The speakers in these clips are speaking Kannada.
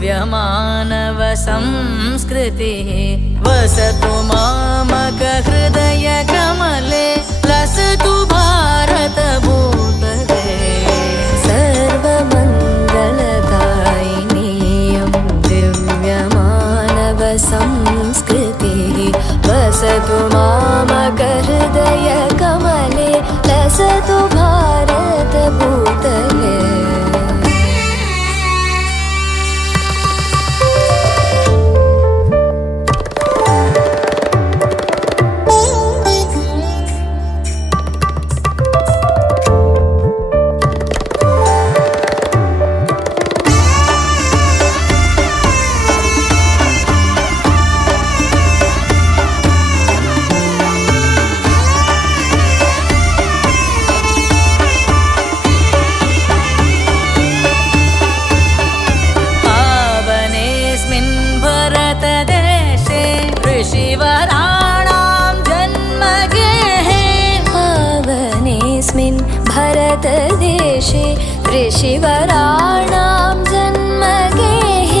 दिव्यमानव संस्कृतिः वसतु मामक हृदय कमले लसतु भारत भूतले सर्वमङ्गलदायिनीयं दिव्यमानव संस्कृतिः वसतु मामक हृदय कमले लसतु भारत भूतले भारतदेशे ऋषिवराणां जन्मगेः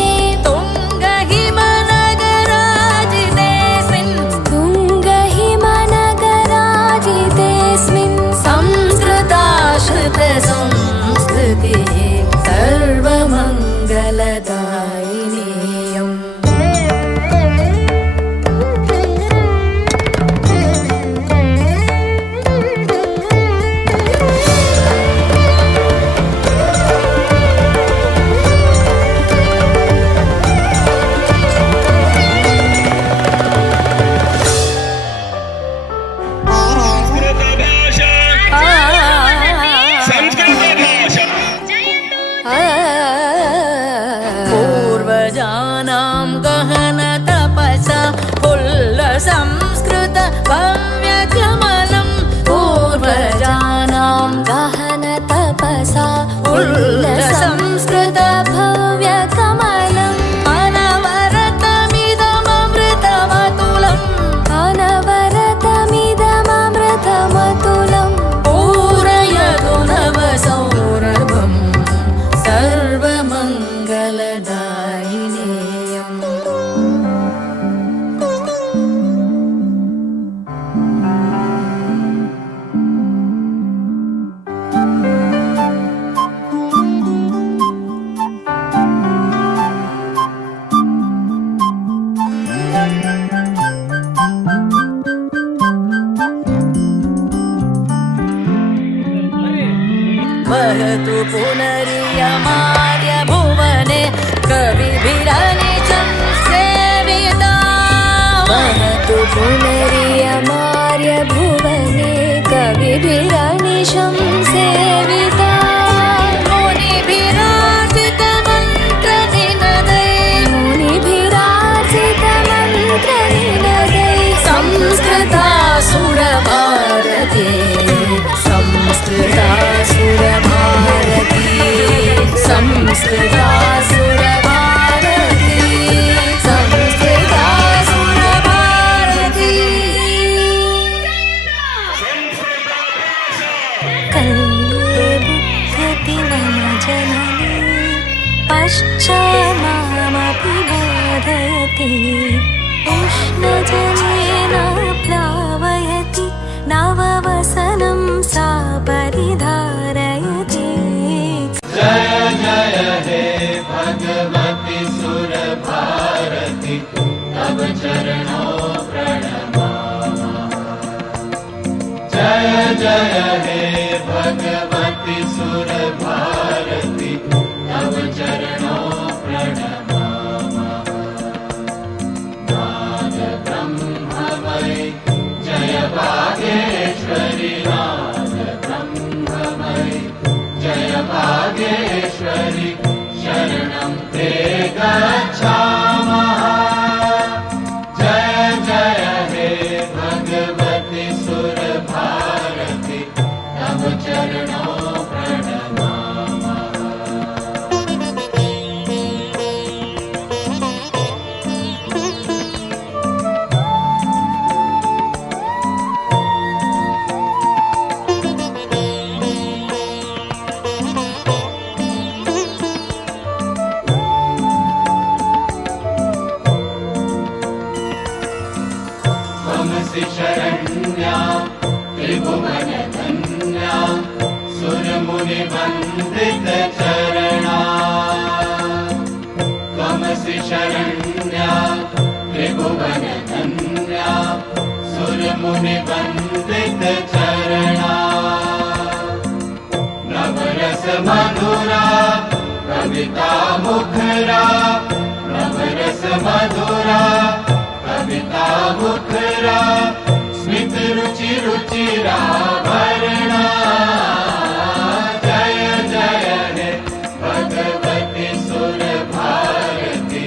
तुङ्गहिमनगराजितेऽस्मिन् संस्कृताश्रितसंस्कृतिः सर्वमङ्गलदायिनीयम् पूर्वजानां गहन तपसा संस्कृत भव्यकमलं पूर्वजानां गहन तपसा संस्कृत भव्यकमलम् अनवरतमिदमृतमतुलम् अनवरतमिदमृतमतुलम् पूरयतु नवसौरभम् सर्वमङ्गलदायिनीयम् वहतु पुनरियमार्य भुवने कविभिरनिचं सेविता वहतु पुनरियमार्य भुवने कविभिरनिशं सेविता मुनिभिरार्चितमन्त्रनिनदै संस्कृतासुरभारती संस्कृतासुरभारती संस्कृतासुरभारती संस्कृतासुरभारती कल्ये बुद्धति मम जननी पश्चामामपि बोधयति उष्णजलेन प्लावयति नववसनं सा परिधारयति जय जय हे भगवति सुरभारति तव चरणों प्रणमामः जय जय हे भगवति सुरभारति तव चरणों प्रणमामः नाद ब्रह्ममयि जय भागेश्वरि नाद ब्रह्ममयि जय भागेश्वरि शरणं ते गच्छामः जय जय हे भगवति सुरभारति तव चरणों प्रणमामः मुनिवन्दित चरणा त्वमसि शरण्या त्रिभुवन धन्या सुरमुनिवन्दित चरणा नवरस मधुरा कविता मुखरा नवरस मधुरा कविता मुखरा स्मित रुचि रुचिरा भरणा जय जय हे भगवती सुर भारती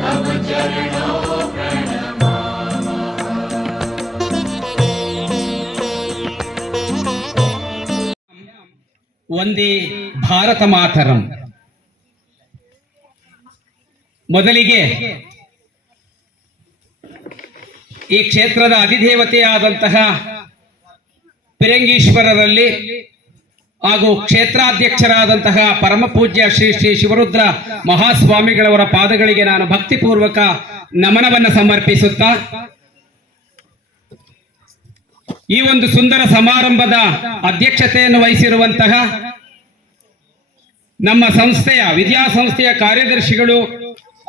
तव चरणों प्रणमामः। ವಂದೇ ಭಾರತ ಮಾತರಂ. ಮೊದಲಿಗೆ ಈ ಕ್ಷೇತ್ರದ ಅಧಿದೇವತೆಯಾದಂತಹ ಪಿರಂಗೀಶ್ವರರಲ್ಲಿ ಹಾಗೂ ಕ್ಷೇತ್ರಾಧ್ಯಕ್ಷರಾದಂತಹ ಪರಮ ಪೂಜ್ಯ ಶ್ರೀ ಶ್ರೀ ಶಿವರುದ್ರ ಮಹಾಸ್ವಾಮಿಗಳವರ ಪಾದಗಳಿಗೆ ನಾನು ಭಕ್ತಿಪೂರ್ವಕ ನಮನವನ್ನು ಸಮರ್ಪಿಸುತ್ತಾ ಈ ಒಂದು ಸುಂದರ ಸಮಾರಂಭದ ಅಧ್ಯಕ್ಷತೆಯನ್ನು ವಹಿಸಿರುವಂತಹ ನಮ್ಮ ಸಂಸ್ಥೆಯ ವಿದ್ಯಾಸಂಸ್ಥೆಯ ಕಾರ್ಯದರ್ಶಿಗಳು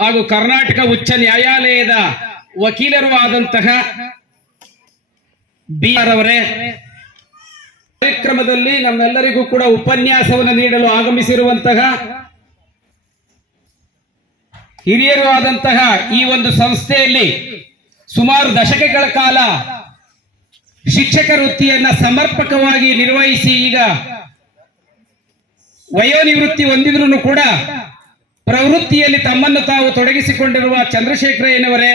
ಹಾಗೂ ಕರ್ನಾಟಕ ಉಚ್ಚ ನ್ಯಾಯಾಲಯದ ವಕೀಲರು ಆದಂತಹ BR ಅವರೇ, ಕಾರ್ಯಕ್ರಮದಲ್ಲಿ ನಮ್ಮೆಲ್ಲರಿಗೂ ಕೂಡ ಉಪನ್ಯಾಸವನ್ನು ನೀಡಲು ಆಗಮಿಸಿರುವಂತಹ ಹಿರಿಯರು ಆದಂತಹ ಈ ಒಂದು ಸಂಸ್ಥೆಯಲ್ಲಿ ಸುಮಾರು ದಶಕಗಳ ಕಾಲ ಶಿಕ್ಷಕ ವೃತ್ತಿಯನ್ನ ಸಮರ್ಪಕವಾಗಿ ನಿರ್ವಹಿಸಿ ಈಗ ವಯೋನಿವೃತ್ತಿ ಹೊಂದಿದ್ರು ಕೂಡ ಪ್ರವೃತ್ತಿಯಲ್ಲಿ ತಮ್ಮನ್ನು ತಾವು ತೊಡಗಿಸಿಕೊಂಡಿರುವ ಚಂದ್ರಶೇಖರಯ್ಯನವರೇ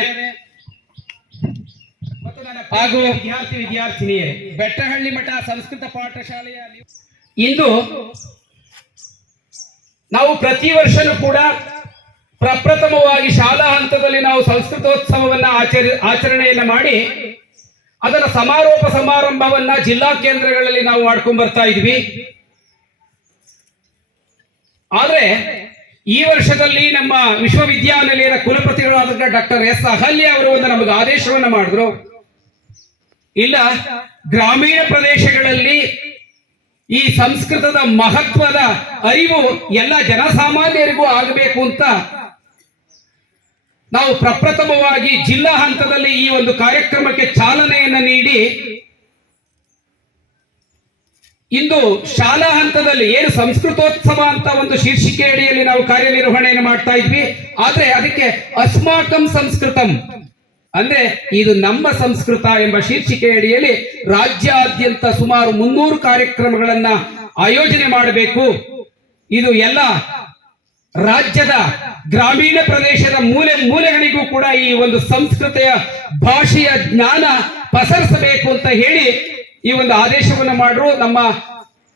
ಹಾಗೂ ವಿದ್ಯಾರ್ಥಿನಿಯರೇ, ಬೆಟ್ಟಹಳ್ಳಿ ಮಠ ಸಂಸ್ಕೃತ ಪಾಠಶಾಲೆಯ ಇಂದು ನಾವು ಪ್ರತಿ ವರ್ಷನೂ ಕೂಡ ಪ್ರಪ್ರಥಮವಾಗಿ ಶಾಲಾ ಹಂತದಲ್ಲಿ ನಾವು ಸಂಸ್ಕೃತೋತ್ಸವವನ್ನ ಆಚರಣೆಯನ್ನ ಮಾಡಿ ಅದರ ಸಮಾರೋಪ ಸಮಾರಂಭವನ್ನ ಜಿಲ್ಲಾ ಕೇಂದ್ರಗಳಲ್ಲಿ ನಾವು ಮಾಡ್ಕೊಂಡ್ ಬರ್ತಾ ಇದ್ವಿ. ಆದ್ರೆ ಈ ವರ್ಷದಲ್ಲಿ ನಮ್ಮ ವಿಶ್ವವಿದ್ಯಾನಿಲಯದ ಕುಲಪತಿಗಳಾದ ಡಾಕ್ಟರ್ S. ಅಹಲ್ಯ ಅವರು ಒಂದು ನಮಗೆ ಆದೇಶವನ್ನ ಮಾಡಿದ್ರು. ಇಲ್ಲ, ಗ್ರಾಮೀಣ ಪ್ರದೇಶಗಳಲ್ಲಿ ಈ ಸಂಸ್ಕೃತದ ಮಹತ್ವದ ಅರಿವು ಎಲ್ಲ ಜನಸಾಮಾನ್ಯರಿಗೂ ಆಗಬೇಕು ಅಂತ ನಾವು ಪ್ರಪ್ರಥಮವಾಗಿ ಜಿಲ್ಲಾ ಹಂತದಲ್ಲಿ ಈ ಒಂದು ಕಾರ್ಯಕ್ರಮಕ್ಕೆ ಚಾಲನೆಯನ್ನು ನೀಡಿ ಇಂದು ಶಾಲಾ ಹಂತದಲ್ಲಿ ಏನು ಸಂಸ್ಕೃತೋತ್ಸವ ಅಂತ ಒಂದು ಶೀರ್ಷಿಕೆ ಅಡಿಯಲ್ಲಿ ನಾವು ಕಾರ್ಯನಿರ್ವಹಣೆಯನ್ನು ಮಾಡ್ತಾ ಇದ್ವಿ. ಆದ್ರೆ ಅದಕ್ಕೆ ಅಸ್ಮಾಕಂ ಸಂಸ್ಕೃತಂ ಅಂದ್ರೆ ಇದು ನಮ್ಮ ಸಂಸ್ಕೃತ ಎಂಬ ಶೀರ್ಷಿಕೆ ಅಡಿಯಲ್ಲಿ ರಾಜ್ಯಾದ್ಯಂತ ಸುಮಾರು 300 ಕಾರ್ಯಕ್ರಮಗಳನ್ನ ಆಯೋಜನೆ ಮಾಡಬೇಕು. ಇದು ಎಲ್ಲ ರಾಜ್ಯದ ಗ್ರಾಮೀಣ ಪ್ರದೇಶದ ಮೂಲೆ ಮೂಲೆಗಳಿಗೂ ಕೂಡ ಈ ಒಂದು ಸಂಸ್ಕೃತಿಯ ಭಾಷೆಯ ಜ್ಞಾನ ಪಸರಿಸಬೇಕು ಅಂತ ಹೇಳಿ ಈ ಒಂದು ಆದೇಶವನ್ನು ಮಾಡ್ರು. ನಮ್ಮ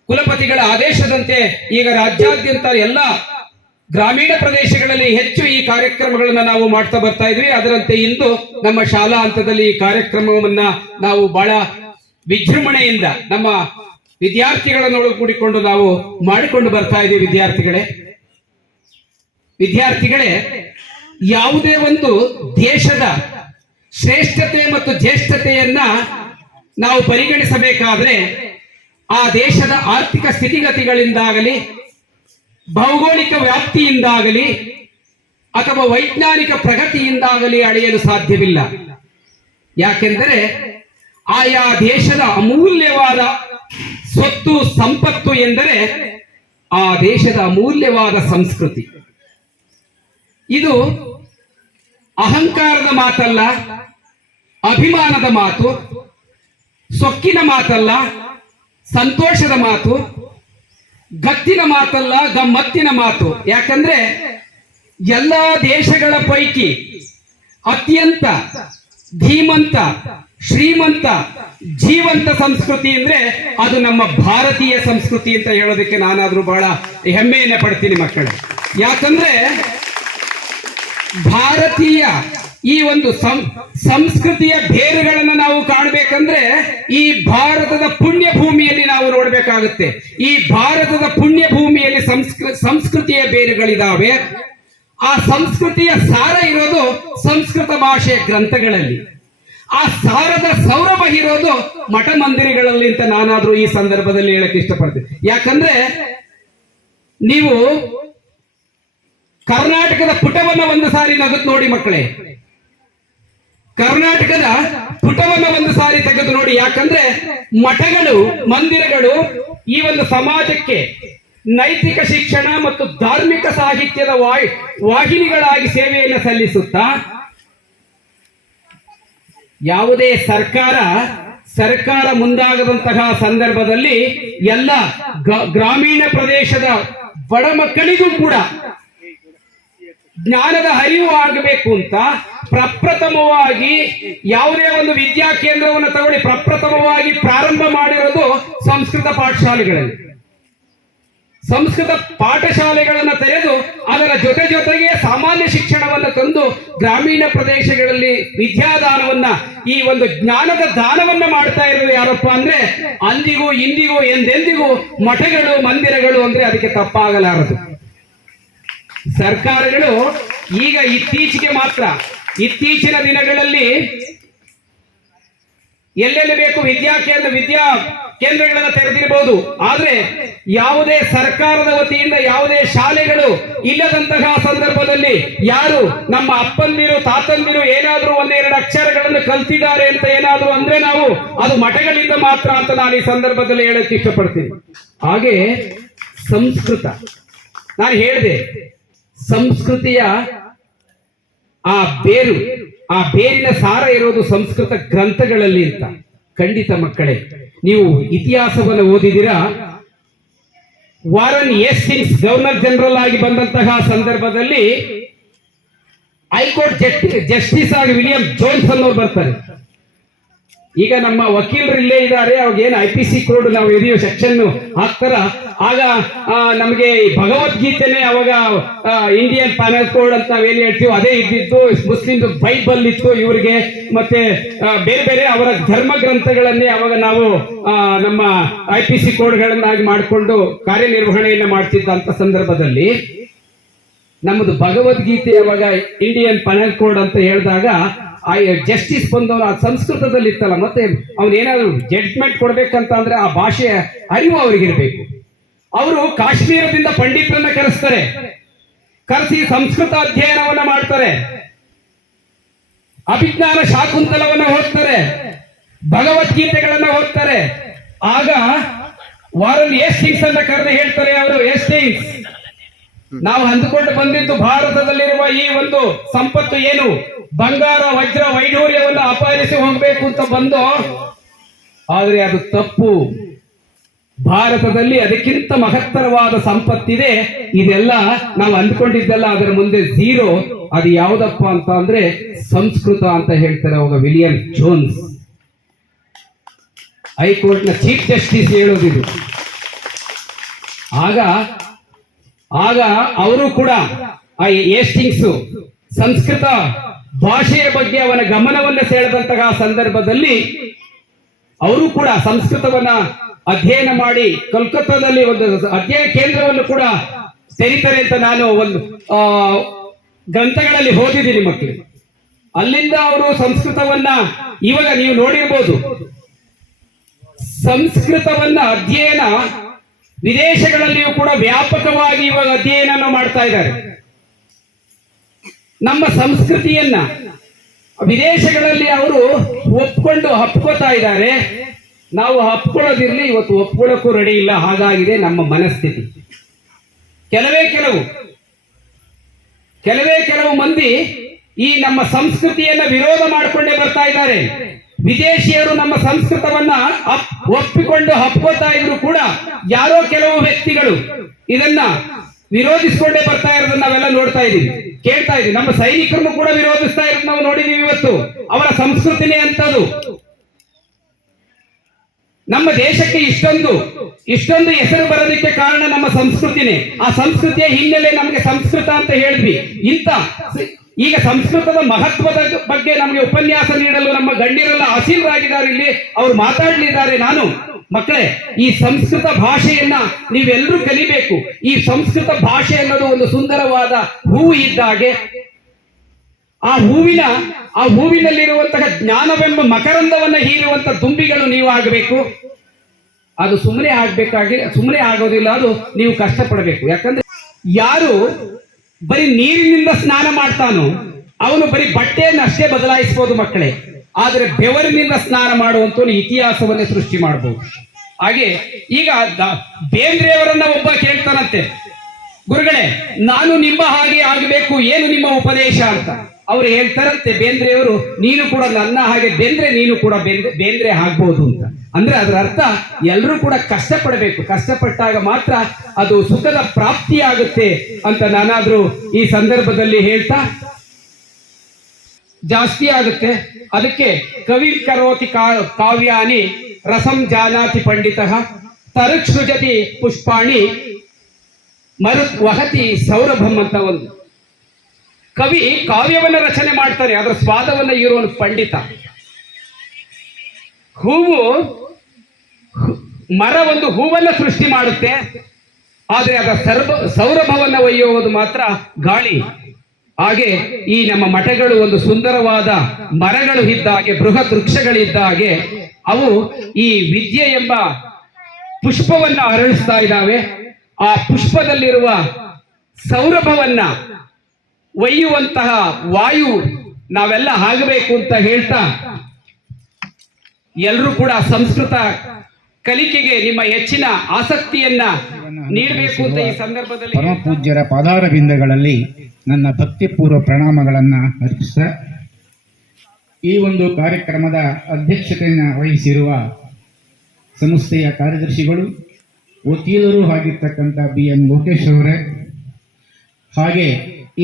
ಕುಲಪತಿಗಳ ಆದೇಶದಂತೆ ಈಗ ರಾಜ್ಯಾದ್ಯಂತ ಎಲ್ಲ ಗ್ರಾಮೀಣ ಪ್ರದೇಶಗಳಲ್ಲಿ ಹೆಚ್ಚು ಈ ಕಾರ್ಯಕ್ರಮಗಳನ್ನ ನಾವು ಮಾಡ್ತಾ ಬರ್ತಾ ಇದ್ವಿ. ಅದರಂತೆ ಇಂದು ನಮ್ಮ ಶಾಲಾ ಹಂತದಲ್ಲಿ ಈ ಕಾರ್ಯಕ್ರಮವನ್ನ ನಾವು ಬಹಳ ವಿಜೃಂಭಣೆಯಿಂದ ನಮ್ಮ ವಿದ್ಯಾರ್ಥಿಗಳನ್ನೊಳಗೂಡಿಕೊಂಡು ನಾವು ಮಾಡಿಕೊಂಡು ಬರ್ತಾ ಇದ್ದೀವಿ. ವಿದ್ಯಾರ್ಥಿಗಳೇ, ಯಾವುದೇ ಒಂದು ದೇಶದ ಶ್ರೇಷ್ಠತೆ ಮತ್ತು ಜ್ಯೇಷ್ಠತೆಯನ್ನ ನಾವು ಪರಿಗಣಿಸಬೇಕಾದ್ರೆ ಆ ದೇಶದ ಆರ್ಥಿಕ ಸ್ಥಿತಿಗತಿಗಳಿಂದಾಗಲಿ, ಭೌಗೋಳಿಕ ವ್ಯಾಪ್ತಿಯಿಂದಾಗಲಿ ಅಥವಾ ವೈಜ್ಞಾನಿಕ ಪ್ರಗತಿಯಿಂದಾಗಲಿ ಅಳೆಯಲು ಸಾಧ್ಯವಿಲ್ಲ. ಯಾಕೆಂದರೆ ಆಯಾ ದೇಶದ ಅಮೂಲ್ಯವಾದ ಸ್ವತ್ತು ಸಂಪತ್ತು ಎಂದರೆ ಆ ದೇಶದ ಅಮೂಲ್ಯವಾದ ಸಂಸ್ಕೃತಿ. ಇದು ಅಹಂಕಾರದ ಮಾತಲ್ಲ, ಅಭಿಮಾನದ ಮಾತು, ಸೊಕ್ಕಿನ ಮಾತಲ್ಲ, ಸಂತೋಷದ ಮಾತು, ಗತ್ತಿನ ಮಾತಲ್ಲ, ಗಮ್ಮತ್ತಿನ ಮಾತು. ಯಾಕಂದ್ರೆ ಎಲ್ಲ ದೇಶಗಳ ಪೈಕಿ ಅತ್ಯಂತ ಧೀಮಂತ, ಶ್ರೀಮಂತ, ಜೀವಂತ ಸಂಸ್ಕೃತಿ ಅಂದ್ರೆ ಅದು ನಮ್ಮ ಭಾರತೀಯ ಸಂಸ್ಕೃತಿ ಅಂತ ಹೇಳೋದಕ್ಕೆ ನಾನಾದ್ರೂ ಬಹಳ ಹೆಮ್ಮೆಯನ್ನ ಪಡ್ತೀನಿ ಮಕ್ಕಳೇ. ಯಾಕಂದ್ರೆ ಭಾರತೀಯ ಈ ಒಂದು ಸಂಸ್ಕೃತಿಯ ಬೇರುಗಳನ್ನು ನಾವು ಕಾಣಬೇಕಂದ್ರೆ ಈ ಭಾರತದ ಪುಣ್ಯ ಭೂಮಿಯಲ್ಲಿ ನಾವು ನೋಡ್ಬೇಕಾಗುತ್ತೆ. ಈ ಭಾರತದ ಪುಣ್ಯ ಭೂಮಿಯಲ್ಲಿ ಸಂಸ್ಕೃತಿಯ ಬೇರುಗಳಿದಾವೆ. ಆ ಸಂಸ್ಕೃತಿಯ ಸಾರ ಇರೋದು ಸಂಸ್ಕೃತ ಭಾಷೆಯ ಗ್ರಂಥಗಳಲ್ಲಿ. ಆ ಸಾರದ ಸೌರಭ ಇರೋದು ಮಠ ಮಂದಿರಗಳಲ್ಲಿ ಅಂತ ನಾನಾದ್ರೂ ಈ ಸಂದರ್ಭದಲ್ಲಿ ಹೇಳಕ್ ಇಷ್ಟಪಡ್ತೀನಿ. ಯಾಕಂದ್ರೆ ನೀವು ಕರ್ನಾಟಕದ ಪುಟವನ್ನ ಒಂದು ಸಾರಿ ನಗದು ನೋಡಿ ಮಕ್ಕಳೇ. ಕರ್ನಾಟಕದ ಪುಟವನ್ನ ಒಂದು ಸಾರಿ ತೆಗೆದು ನೋಡಿ. ಯಾಕಂದ್ರೆ ಮಠಗಳು, ಮಂದಿರಗಳು ಈ ಒಂದು ಸಮಾಜಕ್ಕೆ ನೈತಿಕ ಶಿಕ್ಷಣ ಮತ್ತು ಧಾರ್ಮಿಕ ಸಾಹಿತ್ಯದ ವಾಹಿನಿಗಳಾಗಿ ಸೇವೆಯನ್ನು ಸಲ್ಲಿಸುತ್ತಾ, ಯಾವುದೇ ಸರ್ಕಾರ ಮುಂದಾಗದಂತಹ ಸಂದರ್ಭದಲ್ಲಿ ಎಲ್ಲ ಗ್ರಾಮೀಣ ಪ್ರದೇಶದ ಬಡ ಮಕ್ಕಳಿಗೂ ಕೂಡ ಜ್ಞಾನದ ಅರಿವು ಆಗಬೇಕು ಅಂತ ಪ್ರಪ್ರಥಮವಾಗಿ ಯಾವುದೇ ಒಂದು ವಿದ್ಯಾ ಕೇಂದ್ರವನ್ನು ತಗೊಳ್ಳಿ, ಪ್ರಪ್ರಥಮವಾಗಿ ಪ್ರಾರಂಭ ಮಾಡಿರೋದು ಸಂಸ್ಕೃತ ಪಾಠಶಾಲೆಗಳಲ್ಲಿ. ಸಂಸ್ಕೃತ ಪಾಠಶಾಲೆಗಳನ್ನು ತೆರೆದು ಅದರ ಜೊತೆಗೆ ಸಾಮಾನ್ಯ ಶಿಕ್ಷಣವನ್ನು ತಂದು ಗ್ರಾಮೀಣ ಪ್ರದೇಶಗಳಲ್ಲಿ ವಿದ್ಯಾದಾನವನ್ನ, ಈ ಒಂದು ಜ್ಞಾನದ ದಾನವನ್ನ ಮಾಡ್ತಾ ಇರೋದು ಯಾರಪ್ಪ ಅಂದ್ರೆ ಅಂದಿಗೂ ಇಂದಿಗೂ ಎಂದೆಂದಿಗೂ ಮಠಗಳು, ಮಂದಿರಗಳು ಅಂದ್ರೆ ಅದಕ್ಕೆ ತಪ್ಪಾಗಲಾರದು. ಸರ್ಕಾರಗಳು ಈಗ ಇತ್ತೀಚಿನ ದಿನಗಳಲ್ಲಿ ಎಲ್ಲೆಲ್ಲಿ ಬೇಕು ವಿದ್ಯಾ ಕೇಂದ್ರಗಳನ್ನು ತೆರೆದಿರಬಹುದು. ಆದ್ರೆ ಯಾವುದೇ ಸರ್ಕಾರದ ವತಿಯಿಂದ ಯಾವುದೇ ಶಾಲೆಗಳು ಇಲ್ಲದಂತಹ ಸಂದರ್ಭದಲ್ಲಿ ಯಾರು ನಮ್ಮ ಅಪ್ಪಂದಿರು, ತಾತಂದಿರು ಏನಾದ್ರೂ ಒಂದೆರಡು ಅಕ್ಷರಗಳನ್ನು ಕಲ್ತಿದ್ದಾರೆ ಅಂತ ಏನಾದ್ರೂ ಅಂದ್ರೆ ನಾವು ಅದು ಮಠಗಳಿಂದ ಮಾತ್ರ ಅಂತ ನಾನು ಈ ಸಂದರ್ಭದಲ್ಲಿ ಹೇಳಕ್ಕೆ ಇಷ್ಟಪಡ್ತೀನಿ. ಹಾಗೆ ಸಂಸ್ಕೃತ, ನಾನು ಹೇಳಿದೆ ಸಂಸ್ಕೃತಿಯ ಆ ಬೇರಿನ ಸಾರ ಇರೋದು ಸಂಸ್ಕೃತ ಗ್ರಂಥಗಳಲ್ಲಿ ಅಂತ. ಖಂಡಿತ ಮಕ್ಕಳೇ, ನೀವು ಇತಿಹಾಸವನ್ನು ಓದಿದಿರಾ. ವಾರನ್ ಹೇಸ್ಟಿಂಗ್ಸ್ ಗವರ್ನರ್ ಜನರಲ್ ಆಗಿ ಬಂದಂತಹ ಸಂದರ್ಭದಲ್ಲಿ ಹೈಕೋರ್ಟ್ ಜಸ್ಟಿಸ್ ಆಗಿ ವಿಲಿಯಂ ಜೋನ್ಸ್ ಅನ್ನೋರು ಬರ್ತಾರೆ. ಈಗ ನಮ್ಮ ವಕೀಲರು ಇಲ್ಲೇ ಇದ್ದಾರೆ, ಅವಾಗ ಏನು IPC ಕೋಡ್ ನಾವು ಇದೆಯೋ ಸೆಕ್ಷನ್ ಹಾಕ್ತಾರ, ಆಗ ನಮಗೆ ಭಗವದ್ಗೀತೆನೆ ಅವಾಗ ಇಂಡಿಯನ್ ಪ್ಯಾನಲ್ ಕೋಡ್ ಅಂತ ನಾವೇನು ಹೇಳ್ತೀವಿ ಅದೇ ಇದ್ದಿದ್ದು. ಮುಸ್ಲಿಂ ಬೈಬಲ್ ಇತ್ತು ಇವರಿಗೆ, ಮತ್ತೆ ಬೇರೆ ಅವರ ಧರ್ಮ ಗ್ರಂಥಗಳನ್ನೇ ಅವಾಗ ನಾವು ನಮ್ಮ IPC ಕೋಡ್ಗಳನ್ನಾಗಿ ಮಾಡಿಕೊಂಡು ಕಾರ್ಯನಿರ್ವಹಣೆಯನ್ನ ಮಾಡ್ತಿದ್ದಂತ ಸಂದರ್ಭದಲ್ಲಿ ನಮ್ಮದು ಭಗವದ್ಗೀತೆ ಅವಾಗ ಇಂಡಿಯನ್ ಪ್ಯಾನಲ್ ಕೋಡ್ ಅಂತ ಹೇಳಿದಾಗ ಜಸ್ಟಿಸ್ ಬಂದವನು ಆ ಸಂಸ್ಕೃತದಲ್ಲಿ ಇತ್ತಲ್ಲ, ಮತ್ತೆ ಅವನೇನಾದ್ರು ಜಡ್ಜ್ಮೆಂಟ್ ಕೊಡ್ಬೇಕಂತ ಅಂದ್ರೆ ಆ ಭಾಷೆಯ ಅರಿವು ಅವರಿಗಿರ್ಬೇಕು. ಅವರು ಕಾಶ್ಮೀರದಿಂದ ಪಂಡಿತರನ್ನ ಕರೆಸಿ ಸಂಸ್ಕೃತ ಅಧ್ಯಯನವನ್ನ ಮಾಡ್ತಾರೆ, ಅಭಿಜ್ಞಾನ ಶಾಕುಂತಲವನ್ನ ಓದ್ತಾರೆ, ಭಗವದ್ಗೀತೆಗಳನ್ನ ಓದ್ತಾರೆ. ಆಗ ವಾರನ್ ಹೇಸ್ಟಿಂಗ್ಸ್ ಅಂತ ಕರೆದು ಹೇಳ್ತಾರೆ ಅವರು, ಹೇಸ್ಟಿಂಗ್ಸ್, ನಾವು ಅಂದುಕೊಂಡು ಬಂದಿದ್ದು ಭಾರತದಲ್ಲಿರುವ ಈ ಒಂದು ಸಂಪತ್ತು ಏನು, ಬಂಗಾರ, ವಜ್ರ, ವೈಢೂರ್ಯವನ್ನು ಅಪಹರಿಸಿ ಹೋಗ್ಬೇಕು ಅಂತ ಬಂದು, ಆದ್ರೆ ಅದು ತಪ್ಪು. ಭಾರತದಲ್ಲಿ ಅದಕ್ಕಿಂತ ಮಹತ್ತರವಾದ ಸಂಪತ್ತಿದೆ. ಇದೆಲ್ಲ ನಾವು ಅಂದ್ಕೊಂಡಿದ್ದೆಲ್ಲ ಅದರ ಮುಂದೆ ಝೀರೋ. ಅದು ಯಾವುದಪ್ಪ ಅಂತ ಅಂದ್ರೆ ಸಂಸ್ಕೃತ ಅಂತ ಹೇಳ್ತಾರೆ ಅವಾಗ ವಿಲಿಯಂ ಜೋನ್ಸ್, ಹೈಕೋರ್ಟ್ ನ ಚೀಫ್ ಜಸ್ಟಿಸ್ ಹೇಳೋದಿದು. ಆಗ ಅವರು ಕೂಡ ಆ ಹೇಸ್ಟಿಂಗ್ಸ್ ಸಂಸ್ಕೃತ ಭಾಷೆಯ ಬಗ್ಗೆ ಅವನ ಗಮನವನ್ನು ಸೆಳೆದಂತಹ ಸಂದರ್ಭದಲ್ಲಿ ಅವರು ಕೂಡ ಸಂಸ್ಕೃತವನ್ನ ಅಧ್ಯಯನ ಮಾಡಿ ಕಲ್ಕತ್ತಾದಲ್ಲಿ ಒಂದು ಅಧ್ಯಯನ ಕೇಂದ್ರವನ್ನು ಕೂಡ ತೆರೀತಾರೆ ಅಂತ ನಾನು ಒಂದು ಗ್ರಂಥಗಳಲ್ಲಿ ಓದಿದ್ದೀನಿ ಮಕ್ಕಳು. ಅಲ್ಲಿಂದ ಅವರು ಸಂಸ್ಕೃತವನ್ನ ಇವಾಗ ನೀವು ನೋಡಿರ್ಬೋದು, ಸಂಸ್ಕೃತವನ್ನ ಅಧ್ಯಯನ ವಿದೇಶಗಳಲ್ಲಿಯೂ ಕೂಡ ವ್ಯಾಪಕವಾಗಿ ಇವಾಗ ಅಧ್ಯಯನ ಮಾಡ್ತಾ ಇದ್ದಾರೆ. ನಮ್ಮ ಸಂಸ್ಕೃತಿಯನ್ನ ವಿದೇಶಗಳಲ್ಲಿ ಅವರು ಹಪ್ಕೋತಾ ಇದ್ದಾರೆ. ನಾವು ಹಪ್ಕೊಳ್ಳೋದಿರ್ಲಿ, ಇವತ್ತು ಒಪ್ಕೊಳ್ಳೋಕ್ಕೂ ರೆಡಿ ಇಲ್ಲ. ಹಾಗಾಗಿದೆ ನಮ್ಮ ಮನಸ್ಥಿತಿ. ಕೆಲವೇ ಕೆಲವು ಮಂದಿ ಈ ನಮ್ಮ ಸಂಸ್ಕೃತಿಯನ್ನ ವಿರೋಧ ಮಾಡಿಕೊಂಡೇ ಬರ್ತಾ ಇದ್ದಾರೆ. ವಿದೇಶಿಯರು ನಮ್ಮ ಸಂಸ್ಕೃತವನ್ನ ಒಪ್ಪಿಕೊಂಡು ಹಪ್ಕೋತಾ ಇದ್ರು ಕೂಡ ಯಾರೋ ಕೆಲವು ವ್ಯಕ್ತಿಗಳು ಇದನ್ನ ವಿರೋಧಿಸಿಕೊಂಡೇ ಬರ್ತಾ ಇರೋದನ್ನ ನಾವೆಲ್ಲ ನೋಡ್ತಾ ಇದೀವಿ, ಕೇಳ್ತಾ ಇದೀವಿ. ನಮ್ಮ ಸೈನಿಕರನ್ನು ಕೂಡ ವಿರೋಧಿಸ್ತಾ ಇರೋದು ನಾವು ನೋಡಿದೀವಿ. ಇವತ್ತು ಅವರ ಸಂಸ್ಕೃತಿನೇ ಅಂತದು. ನಮ್ಮ ದೇಶಕ್ಕೆ ಇಷ್ಟೊಂದು ಹೆಸರು ಬರೋದಕ್ಕೆ ಕಾರಣ ನಮ್ಮ ಸಂಸ್ಕೃತಿನೇ. ಆ ಸಂಸ್ಕೃತಿಯ ಹಿನ್ನೆಲೆ ನಮಗೆ ಸಂಸ್ಕೃತ ಅಂತ ಹೇಳಿದ್ವಿ. ಈಗ ಸಂಸ್ಕೃತದ ಮಹತ್ವದ ಬಗ್ಗೆ ನಮಗೆ ಉಪನ್ಯಾಸ ನೀಡಲು ನಮ್ಮ ಗಣ್ಯರೆಲ್ಲ ಹಸೀರಾಗಿದ್ದಾರೆ, ಇಲ್ಲಿ ಅವರು ಮಾತಾಡಲಿದ್ದಾರೆ. ನಾನು ಮಕ್ಕಳೇ, ಈ ಸಂಸ್ಕೃತ ಭಾಷೆಯನ್ನ ನೀವೆಲ್ಲರೂ ಕಲಿಬೇಕು. ಈ ಸಂಸ್ಕೃತ ಭಾಷೆ ಅನ್ನೋದು ಒಂದು ಸುಂದರವಾದ ಹೂವು ಇದ್ದಾಗೆ. ಆ ಹೂವಿನಲ್ಲಿರುವಂತಹ ಜ್ಞಾನವೆಂಬ ಮಕರಂದವನ್ನ ಹೀರುವಂತ ದುಂಬಿಗಳು ನೀವು ಆಗಬೇಕು. ಅದು ಸುಮ್ಮನೆ ಸುಮ್ಮನೆ ಆಗೋದಿಲ್ಲ, ಅದು ನೀವು ಕಷ್ಟಪಡಬೇಕು. ಯಾಕಂದ್ರೆ ಯಾರು ಬರೀ ನೀರಿನಿಂದ ಸ್ನಾನ ಮಾಡ್ತಾನೋ ಅವನು ಬರೀ ಬಟ್ಟೆಯನ್ನು ಅಷ್ಟೇ ಬದಲಾಯಿಸಬಹುದು ಮಕ್ಕಳೇ, ಆದರೆ ಬೆವರಿನಿಂದ ಸ್ನಾನ ಮಾಡುವಂತವನು ಇತಿಹಾಸವನ್ನೇ ಸೃಷ್ಟಿ ಮಾಡಬಹುದು. ಹಾಗೆ ಈಗ ಬೇಂದ್ರೆಯವರನ್ನ ಒಬ್ಬ ಕೇಳ್ತಾನಂತೆ, ಗುರುಗಳೇ ನಾನು ನಿಮ್ಮ ಹಾಗೆ ಆಗಬೇಕು, ಏನು ನಿಮ್ಮ ಉಪದೇಶ ಅಂತ. ಅವ್ರು ಹೇಳ್ತಾರಂತೆ ಬೇಂದ್ರೆಯವರು, ನೀನು ಕೂಡ ನನ್ನ ಹಾಗೆ ಬೆಂದ್ರೆ ನೀನು ಕೂಡ ಬೇಂದ್ರೆ ಆಗ್ಬಹುದು ಅಂತ. ಅಂದ್ರೆ ಅದರ ಅರ್ಥ ಎಲ್ಲರೂ ಕೂಡ ಕಷ್ಟಪಡಬೇಕು, ಕಷ್ಟಪಟ್ಟಾಗ ಮಾತ್ರ ಅದು ಸುಖದ ಪ್ರಾಪ್ತಿ ಆಗುತ್ತೆ ಅಂತ ನಾನಾದ್ರೂ ಈ ಸಂದರ್ಭದಲ್ಲಿ ಹೇಳ್ತಾ, ಜಾಸ್ತಿ ಆಗುತ್ತೆ. ಅದಕ್ಕೆ ಕವಿ ಕರೋತಿ ಕಾವ್ಯಾನಿ ರಸಂ ಜಾನಾತಿ ಪಂಡಿತ ತರುಕ್ಷೃಜತಿ ಪುಷ್ಪಾಣಿ ಮರುತ್ ವಹತಿ ಸೌರಭಂ ಅಂತ ಒಂದು ಕವಿ ಕಾವ್ಯವನ್ನ ರಚನೆ ಮಾಡ್ತಾನೆ, ಅದರ ಸ್ವಾದವನ್ನ ಇರುವನು ಪಂಡಿತ. ಮರ ಒಂದು ಹೂವನ್ನ ಸೃಷ್ಟಿ ಮಾಡುತ್ತೆ, ಆದರೆ ಅದರ ಸೌರಭವನ್ನ ಒಯ್ಯುವುದು ಮಾತ್ರ ಗಾಳಿ. ಹಾಗೆ ಈ ನಮ್ಮ ಮಠಗಳು ಒಂದು ಸುಂದರವಾದ ಮರಗಳು ಇದ್ದ ಹಾಗೆ, ಬೃಹತ್ ವೃಕ್ಷಗಳಿದ್ದ ಹಾಗೆ, ಅವು ಈ ವಿದ್ಯೆ ಎಂಬ ಪುಷ್ಪವನ್ನ ಅರಳಿಸ್ತಾ ಇದ್ದಾವೆ. ಆ ಪುಷ್ಪದಲ್ಲಿರುವ ಸೌರಭವನ್ನ ಒಯ್ಯುವಂತಹ ವಾಯು ನಾವೆಲ್ಲ ಆಗಬೇಕು ಅಂತ ಹೇಳ್ತಾ, ಎಲ್ಲರೂ ಕೂಡ ಸಂಸ್ಕೃತ ಕಲಿಕೆಗೆ ನಿಮ್ಮ ಹೆಚ್ಚಿನ ಆಸಕ್ತಿಯನ್ನ ನೀಡಬೇಕು ಅಂತ ಈ ಸಂದರ್ಭದಲ್ಲಿ ಪರಮ ಪೂಜ್ಯರ ಪಾದಾರ ಬಿಂದಗಳಲ್ಲಿ ನನ್ನ ಭಕ್ತಿಪೂರ್ವ ಪ್ರಣಾಮಗಳನ್ನು ಅರ್ಪಿಸ್ತಾ, ಈ ಒಂದು ಕಾರ್ಯಕ್ರಮದ ಅಧ್ಯಕ್ಷತೆಯನ್ನು ವಹಿಸಿರುವ ಸಂಸ್ಥೆಯ ಕಾರ್ಯದರ್ಶಿಗಳು, ವಕೀಲರು ಆಗಿರ್ತಕ್ಕಂಥ BN ಲೋಕೇಶ್ ಅವರೇ, ಹಾಗೆ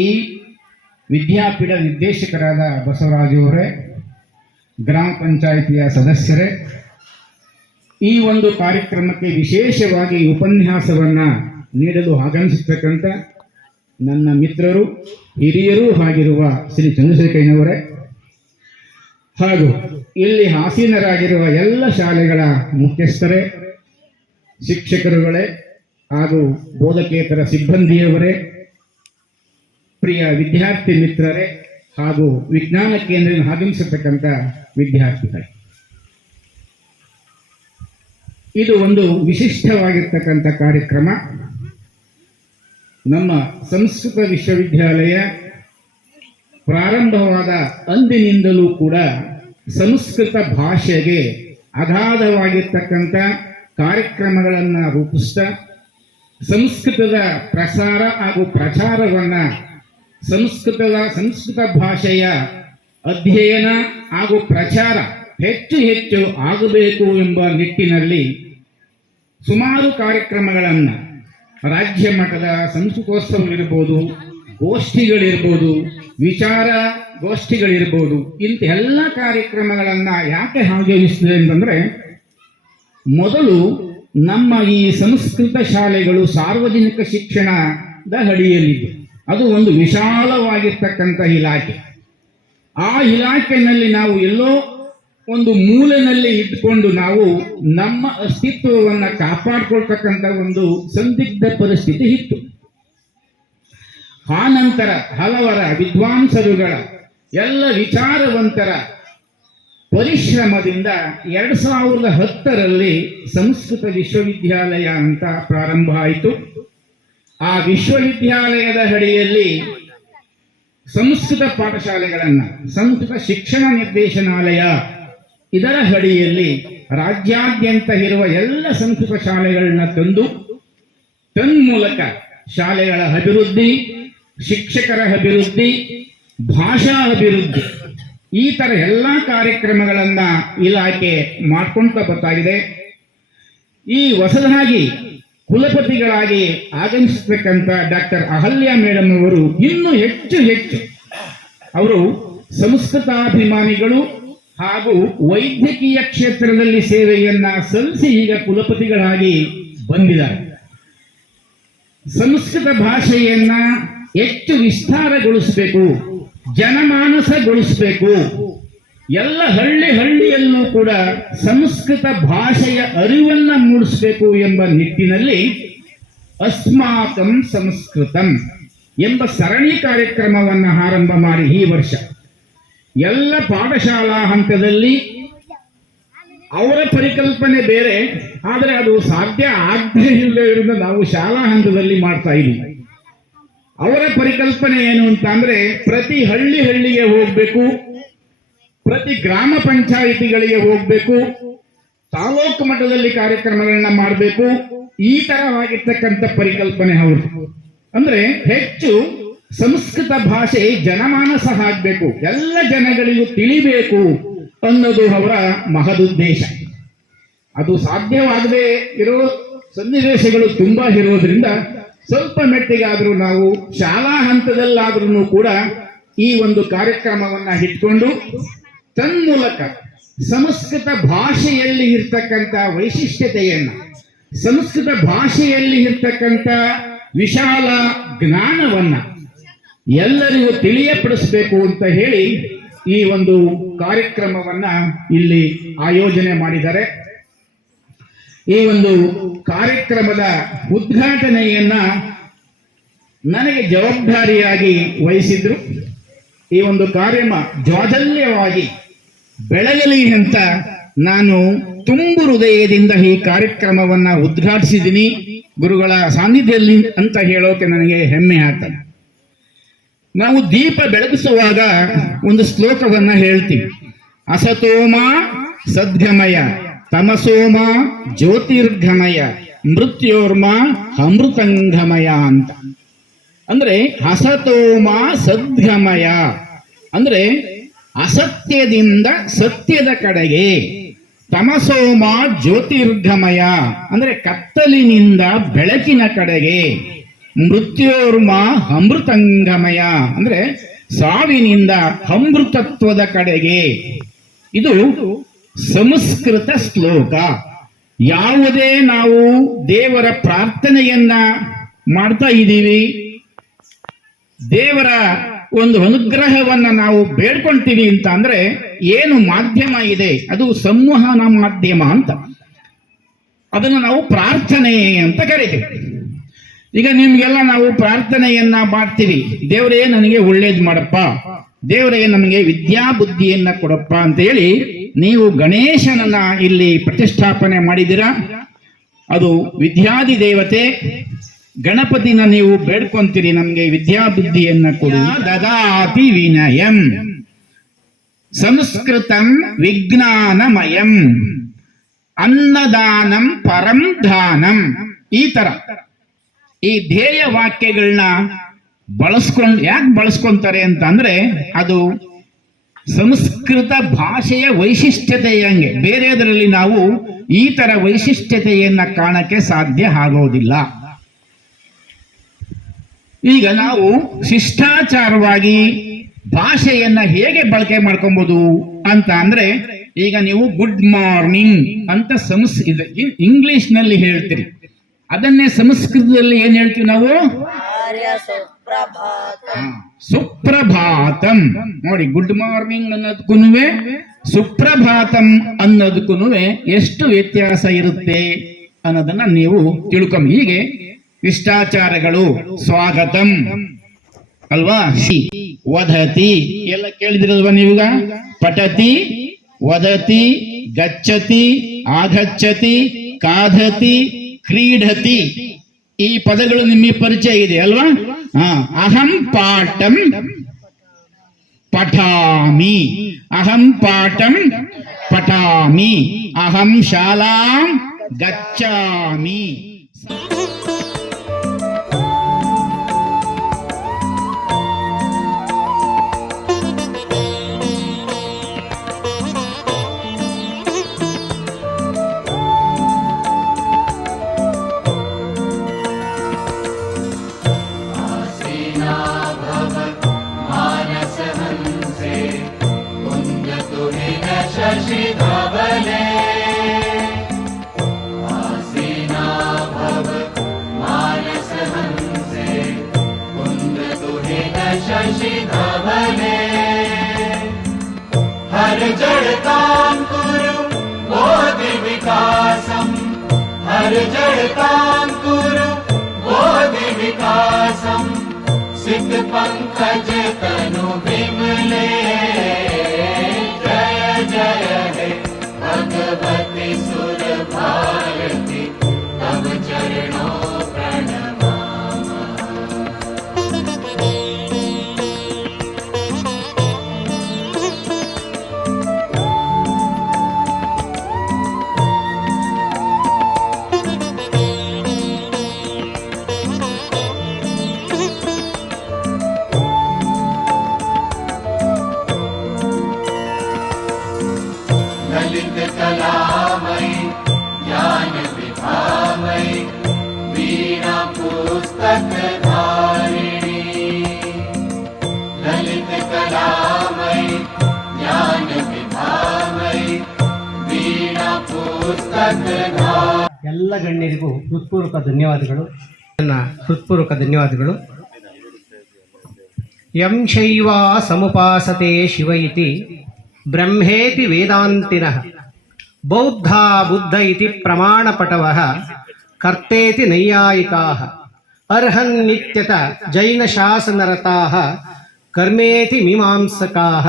ಈ ವಿದ್ಯಾಪೀಠ ನಿರ್ದೇಶಕರಾದ ಬಸವರಾಜು ಅವರೇ, ಗ್ರಾಮ ಪಂಚಾಯಿತಿಯ ಸದಸ್ಯರೇ, ಈ ಒಂದು ಕಾರ್ಯಕ್ರಮಕ್ಕೆ ವಿಶೇಷವಾಗಿ ಉಪನ್ಯಾಸವನ್ನು ನೀಡಲು ಆಗಮಿಸಿರ್ತಕ್ಕಂಥ ನನ್ನ ಮಿತ್ರರು, ಹಿರಿಯರೂ ಆಗಿರುವ ಶ್ರೀ ಚಂದ್ರಶೇಖರಯ್ಯನವರೇ, ಹಾಗೂ ಇಲ್ಲಿ ಆಸೀನರಾಗಿರುವ ಎಲ್ಲ ಶಾಲೆಗಳ ಮುಖ್ಯಸ್ಥರೇ, ಶಿಕ್ಷಕರುಗಳೇ ಹಾಗೂ ಬೋಧಕೇತರ ಸಿಬ್ಬಂದಿಯವರೇ, ಪ್ರಿಯ ವಿದ್ಯಾರ್ಥಿ ಮಿತ್ರರೇ ಹಾಗೂ ವಿಜ್ಞಾನ ಕೇಂದ್ರದಿಂದ ಆಗಮಿಸಿರ್ತಕ್ಕಂಥ ವಿದ್ಯಾರ್ಥಿಗಳೇ, ಇದು ಒಂದು ವಿಶಿಷ್ಟವಾಗಿರ್ತಕ್ಕಂಥ ಕಾರ್ಯಕ್ರಮ. ನಮ್ಮ ಸಂಸ್ಕೃತ ವಿಶ್ವವಿದ್ಯಾಲಯ ಪ್ರಾರಂಭವಾದ ಅಂದಿನಿಂದಲೂ ಕೂಡ ಸಂಸ್ಕೃತ ಭಾಷೆಗೆ ಅಗಾಧವಾಗಿರ್ತಕ್ಕಂಥ ಕಾರ್ಯಕ್ರಮಗಳನ್ನು ರೂಪಿಸ್ತಾ, ಸಂಸ್ಕೃತದ ಪ್ರಸಾರ ಹಾಗೂ ಪ್ರಚಾರವನ್ನು, ಸಂಸ್ಕೃತ ಭಾಷೆಯ ಅಧ್ಯಯನ ಹಾಗೂ ಪ್ರಚಾರ ಹೆಚ್ಚು ಹೆಚ್ಚು ಆಗಬೇಕು ಎಂಬ ನಿಟ್ಟಿನಲ್ಲಿ ಸುಮಾರು ಕಾರ್ಯಕ್ರಮಗಳನ್ನು, ರಾಜ್ಯ ಮಟ್ಟದ ಸಂಸ್ಕೃತೋತ್ಸವಗಳಿರ್ಬೋದು, ಗೋಷ್ಠಿಗಳಿರ್ಬೋದು, ವಿಚಾರ ಗೋಷ್ಠಿಗಳಿರ್ಬೋದು, ಇಂಥ ಎಲ್ಲ ಕಾರ್ಯಕ್ರಮಗಳನ್ನು ಯಾಕೆ ಆಯೋಜಿಸಿದೆ ಅಂತಂದರೆ, ಮೊದಲು ನಮ್ಮ ಈ ಸಂಸ್ಕೃತ ಶಾಲೆಗಳು ಸಾರ್ವಜನಿಕ ಶಿಕ್ಷಣದ ಅಡಿಯಲ್ಲಿದೆ. ಅದು ಒಂದು ವಿಶಾಲವಾಗಿರ್ತಕ್ಕಂಥ ಇಲಾಖೆ. ಆ ಇಲಾಖೆಯಲ್ಲಿ ನಾವು ಎಲ್ಲೋ ಒಂದು ಮೂಲೆಯಲ್ಲಿ ಇಟ್ಕೊಂಡು ನಾವು ನಮ್ಮ ಅಸ್ತಿತ್ವವನ್ನು ಕಾಪಾಡಿಕೊಳ್ತಕ್ಕಂಥ ಒಂದು ಸಂದಿಗ್ಧ ಪರಿಸ್ಥಿತಿ ಇತ್ತು. ಆ ನಂತರ ಹಲವರ ವಿದ್ವಾಂಸರುಗಳ ಎಲ್ಲ ವಿಚಾರವಂತರ ಪರಿಶ್ರಮದಿಂದ 2010ರಲ್ಲಿ ಸಂಸ್ಕೃತ ವಿಶ್ವವಿದ್ಯಾಲಯ ಅಂತ ಪ್ರಾರಂಭ ಆಯಿತು. ಆ ವಿಶ್ವವಿದ್ಯಾಲಯದ ಅಡಿಯಲ್ಲಿ ಸಂಸ್ಕೃತ ಪಾಠಶಾಲೆಗಳನ್ನು, ಸಂಸ್ಕೃತ ಶಿಕ್ಷಣ ನಿರ್ದೇಶನಾಲಯ ಇದರ ಅಡಿಯಲ್ಲಿ ರಾಜ್ಯಾದ್ಯಂತ ಇರುವ ಎಲ್ಲ ಸಂಸ್ಕೃತ ಶಾಲೆಗಳನ್ನ ತಂದು, ತನ್ಮೂಲಕ ಶಾಲೆಗಳ ಅಭಿವೃದ್ಧಿ, ಶಿಕ್ಷಕರ ಅಭಿವೃದ್ಧಿ, ಭಾಷಾ ಅಭಿವೃದ್ಧಿ, ಈ ಥರ ಎಲ್ಲ ಕಾರ್ಯಕ್ರಮಗಳನ್ನ ಇಲಾಖೆ ಮಾಡ್ಕೊಳ್ತಾ ಬರ್ತಾಗಿದೆ. ಈ ಹೊಸದಾಗಿ ಕುಲಪತಿಗಳಾಗಿ ಆಗಮಿಸತಕ್ಕಂಥ ಡಾಕ್ಟರ್ ಅಹಲ್ಯ ಮೇಡಮ್ ಅವರು ಇನ್ನೂ ಹೆಚ್ಚು ಅವರು ಸಂಸ್ಕೃತಾಭಿಮಾನಿಗಳು ಹಾಗೂ ವೈದ್ಯಕೀಯ ಕ್ಷೇತ್ರದಲ್ಲಿ ಸೇವೆಯನ್ನ ಸಲ್ಲಿಸಿ ಈಗ ಕುಲಪತಿಗಳಾಗಿ ಬಂದಿದ್ದಾರೆ. ಸಂಸ್ಕೃತ ಭಾಷೆಯನ್ನ ಹೆಚ್ಚು ವಿಸ್ತಾರಗೊಳಿಸಬೇಕು, ಜನಮಾನಸಗೊಳಿಸಬೇಕು, ಎಲ್ಲ ಹಳ್ಳಿಯಲ್ಲೂ ಕೂಡ ಸಂಸ್ಕೃತ ಭಾಷೆಯ ಅರಿವನ್ನ ಮೂಡಿಸಬೇಕು ಎಂಬ ನಿಟ್ಟಿನಲ್ಲಿ ಅಸ್ಮಾಕಂ ಸಂಸ್ಕೃತಂ ಎಂಬ ಸರಣಿ ಕಾರ್ಯಕ್ರಮವನ್ನು ಆರಂಭ ಮಾಡಿ ಈ ವರ್ಷ ಎಲ್ಲ ಪಾಠಶಾಲಾ ಹಂತದಲ್ಲಿ ಅವರ ಪರಿಕಲ್ಪನೆ ಬೇರೆ, ಆದರೆ ಅದು ಸಾಧ್ಯ ಆಗದೇ ಇರೋದ್ರಿಂದ ನಾವು ಶಾಲಾ ಹಂತದಲ್ಲಿ ಮಾಡ್ತಾ ಇದ್ದೀವಿ. ಅವರ ಪರಿಕಲ್ಪನೆ ಏನು ಅಂತ ಅಂದ್ರೆ ಪ್ರತಿ ಹಳ್ಳಿಗೆ ಹೋಗ್ಬೇಕು, ಪ್ರತಿ ಗ್ರಾಮ ಪಂಚಾಯಿತಿಗಳಿಗೆ ಹೋಗ್ಬೇಕು, ತಾಲೂಕು ಮಟ್ಟದಲ್ಲಿ ಕಾರ್ಯಕ್ರಮಗಳನ್ನ ಮಾಡಬೇಕು. ಈ ತರವಾಗಿರ್ತಕ್ಕಂಥ ಪರಿಕಲ್ಪನೆ ಅವರು. ಅಂದ್ರೆ ಹೆಚ್ಚು ಸಂಸ್ಕೃತ ಭಾಷೆ ಜನಮಾನಸ ಆಗ್ಬೇಕು, ಎಲ್ಲ ಜನಗಳಿಗೂ ತಿಳಿಬೇಕು ಅನ್ನೋದು ಅವರ ಮಹದುದ್ದೇಶ. ಅದು ಸಾಧ್ಯವಾಗದೆ ಇರೋ ಸನ್ನಿವೇಶಗಳು ತುಂಬಾ ಇರೋದ್ರಿಂದ ಸ್ವಲ್ಪ ಮೆಟ್ಟಿಗಾದ್ರೂ ನಾವು ಶಾಲಾ ಹಂತದಲ್ಲಾದ್ರೂ ಕೂಡ ಈ ಒಂದು ಕಾರ್ಯಕ್ರಮವನ್ನ ಇಟ್ಕೊಂಡು ತನ್ಮೂಲಕ ಸಂಸ್ಕೃತ ಭಾಷೆಯಲ್ಲಿ ಇರ್ತಕ್ಕಂಥ ವೈಶಿಷ್ಟ್ಯತೆಯನ್ನ, ಸಂಸ್ಕೃತ ಭಾಷೆಯಲ್ಲಿ ಇರ್ತಕ್ಕಂಥ ವಿಶಾಲ ಜ್ಞಾನವನ್ನ ಎಲ್ಲರಿಗೂ ತಿಳಿಯಪಡಿಸಬೇಕು ಅಂತ ಹೇಳಿ ಈ ಒಂದು ಕಾರ್ಯಕ್ರಮವನ್ನ ಇಲ್ಲಿ ಆಯೋಜನೆ ಮಾಡಿದ್ದಾರೆ. ಈ ಒಂದು ಕಾರ್ಯಕ್ರಮದ ಉದ್ಘಾಟನೆಯನ್ನ ನನಗೆ ಜವಾಬ್ದಾರಿಯಾಗಿ ವಹಿಸಿದ್ರು. ಈ ಒಂದು ಕಾರ್ಯಕ್ರಮ ಜಾಜಲ್ಯವಾಗಿ ಬೆಳಗಲಿ ಅಂತ ನಾನು ತುಂಬು ಹೃದಯದಿಂದ ಈ ಕಾರ್ಯಕ್ರಮವನ್ನ ಉದ್ಘಾಟಿಸಿದ್ದೀನಿ. ಗುರುಗಳ ಸಾನ್ನಿಧ್ಯದಲ್ಲಿ ಅಂತ ಹೇಳೋಕೆ ನನಗೆ ಹೆಮ್ಮೆ ಆಗ್ತದೆ. ನಾವು ದೀಪ ಬೆಳಗಿಸುವಾಗ ಒಂದು ಶ್ಲೋಕವನ್ನ ಹೇಳ್ತೀವಿ, ಅಸತೋಮ ಸದ್ಗಮಯ ತಮಸೋಮ ಜ್ಯೋತಿರ್ಗಮಯ ಮೃತ್ಯೋರ್ಮ ಅಮೃತಂಗಮಯ ಅಂತ. ಅಂದ್ರೆ ಅಸತೋಮ ಸದ್ಗಮಯ ಅಂದ್ರೆ ಅಸತ್ಯದಿಂದ ಸತ್ಯದ ಕಡೆಗೆ, ತಮಸೋಮ ಜ್ಯೋತಿರ್ಗಮಯ ಅಂದ್ರೆ ಕತ್ತಲಿನಿಂದ ಬೆಳಕಿನ ಕಡೆಗೆ, ಮೃತ್ಯೋರ್ಮ ಅಮೃತಂಗಮಯ ಅಂದ್ರೆ ಸಾವಿನಿಂದ ಅಮೃತತ್ವದ ಕಡೆಗೆ. ಇದು ಸಂಸ್ಕೃತ ಶ್ಲೋಕ. ಯಾವುದೇ ನಾವು ದೇವರ ಪ್ರಾರ್ಥನೆಯನ್ನ ಮಾಡ್ತಾ ಇದ್ದೀವಿ, ದೇವರ ಒಂದು ಅನುಗ್ರಹವನ್ನ ನಾವು ಬೇಡ್ಕೊಂತೀವಿ ಅಂತ ಅಂದ್ರೆ ಏನು ಮಾಧ್ಯಮ ಇದೆ, ಅದು ಸಂವಹನ ಮಾಧ್ಯಮ ಅಂತ, ಅದನ್ನು ನಾವು ಪ್ರಾರ್ಥನೆ ಅಂತ ಕರಿತೀವಿ. ಈಗ ನಿಮ್ಗೆಲ್ಲ ನಾವು ಪ್ರಾರ್ಥನೆಯನ್ನ ಮಾಡ್ತೀವಿ, ದೇವರೇ ನನಗೆ ಒಳ್ಳೇದು ಮಾಡಪ್ಪ, ದೇವರೇ ನಮಗೆ ವಿದ್ಯಾ ಬುದ್ಧಿಯನ್ನ ಕೊಡಪ್ಪ ಅಂತ ಹೇಳಿ ನೀವು ಗಣೇಶನನ್ನ ಇಲ್ಲಿ ಪ್ರತಿಷ್ಠಾಪನೆ ಮಾಡಿದ್ದೀರಾ. ಅದು ವಿದ್ಯಾದಿ ದೇವತೆ ಗಣಪತಿನ ನೀವು ಬೇಡ್ಕೊಂತೀರಿ, ನಮಗೆ ವಿದ್ಯಾ ಬುದ್ಧಿಯನ್ನ ಕೊಡು. ದದಾತಿ ವಿನಯಂ ಸಂಸ್ಕೃತಂ ವಿಜ್ಞಾನಮಯಂ ಅನ್ನದಾನಂ ಪರಂ ದಾನಂ. ಈ ತರ ಈ ಧ್ಯೇಯ ವಾಕ್ಯಗಳನ್ನ ಯಾಕೆ ಬಳಸ್ಕೊಂತಾರೆ ಅಂತ ಅಂದ್ರೆ ಅದು ಸಂಸ್ಕೃತ ಭಾಷೆಯ ವೈಶಿಷ್ಟ್ಯತೆಯಂಗೆ. ಬೇರೆದರಲ್ಲಿ ನಾವು ಈ ತರ ವೈಶಿಷ್ಟ್ಯತೆಯನ್ನ ಕಾಣಕ್ಕೆ ಸಾಧ್ಯ ಆಗೋದಿಲ್ಲ. ಈಗ ನಾವು ಶಿಷ್ಟಾಚಾರವಾಗಿ ಭಾಷೆಯನ್ನ ಹೇಗೆ ಬಳಕೆ ಮಾಡ್ಕೊಬಹುದು ಅಂತ ಅಂದ್ರೆ, ಈಗ ನೀವು ಗುಡ್ ಮಾರ್ನಿಂಗ್ ಅಂತ ಇಂಗ್ಲಿಷ್ ನಲ್ಲಿ ಹೇಳ್ತೀರಿ, ಅದನ್ನೇ ಸಂಸ್ಕೃತದಲ್ಲಿ ಏನ್ ಹೇಳ್ತೀವಿ ನಾವು? ಸುಪ್ರಭಾತಂ. ನೋಡಿ, ಗುಡ್ ಮಾರ್ನಿಂಗ್ ಅನ್ನೋದಕ್ಕೂ ಸುಪ್ರಭಾತಂ ಅನ್ನೋದಕ್ಕೂ ಎಷ್ಟು ವ್ಯತ್ಯಾಸ ಇರುತ್ತೆ ಅನ್ನೋದನ್ನ ನೀವು ತಿಳ್ಕೊಂಬ. ಹೀಗೆ ಶಿಷ್ಟಾಚಾರಗಳು ಸ್ವಾಗತಂ ಅಲ್ವಾ, ವದತಿ ಎಲ್ಲ ಕೇಳಿದಿರಲ್ವಾ ನೀವೀಗ? ಪಠತಿ, ವದತಿ, ಗಚ್ಚತಿ, ಆಗಚ್ಚತಿ, ಕಾಧತಿ, ಕ್ರೀಡತಿ, ಈ ಪದಗಳು ನಿಮಗೆ ಪರಿಚಯ ಇದೆ ಅಲ್ವಾ? ಅಹಂ ಪಾಠಂ ಪಠಾಮಿ, ಅಹಂ ಪಾಠಂ ಪಠಾಮಿ, ಅಹಂ ಶಾಲಾಂ ಗಚ್ಚಾಮಿ. शशिधवले आसीना भव मानसहंसे कुन्दतुहिन शशिधवले हर जड़तां कुरु बोधि विकासं, हर जड़तां कुरु बोधि विकासं, सिद्ध पंकज तनु विमले. जय हे भगवती ಎಲ್ಲ ಗಣ್ಯರಿಗೂ ಹೃತ್ಪೂರ್ವಕ ಧನ್ಯವಾದಗಳು. ಹೃತ್ಪೂರ್ವಕ ಧನ್ಯವಾದಗಳು. ಯಂ ಶೈವ ಸಮುಪಾಸತೆ ಶಿವ ಇತಿ ಬ್ರಹ್ಮೇತಿ ವೇದಾಂತಿನಃ ಬೌದ್ಧ ಬುದ್ಧ ಇತಿ ಪ್ರಮಾಣಪಟವಃ ಕರ್ತೇತಿ ನೈಯಾಯಿಕಾಃ ಅರ್ಹನ್ನಿತ್ಯತ ಜೈನ ಶಾಸನರತಾಃ ಕರ್ಮೇತಿ ಮೀಮಾಂಸಕಾಃ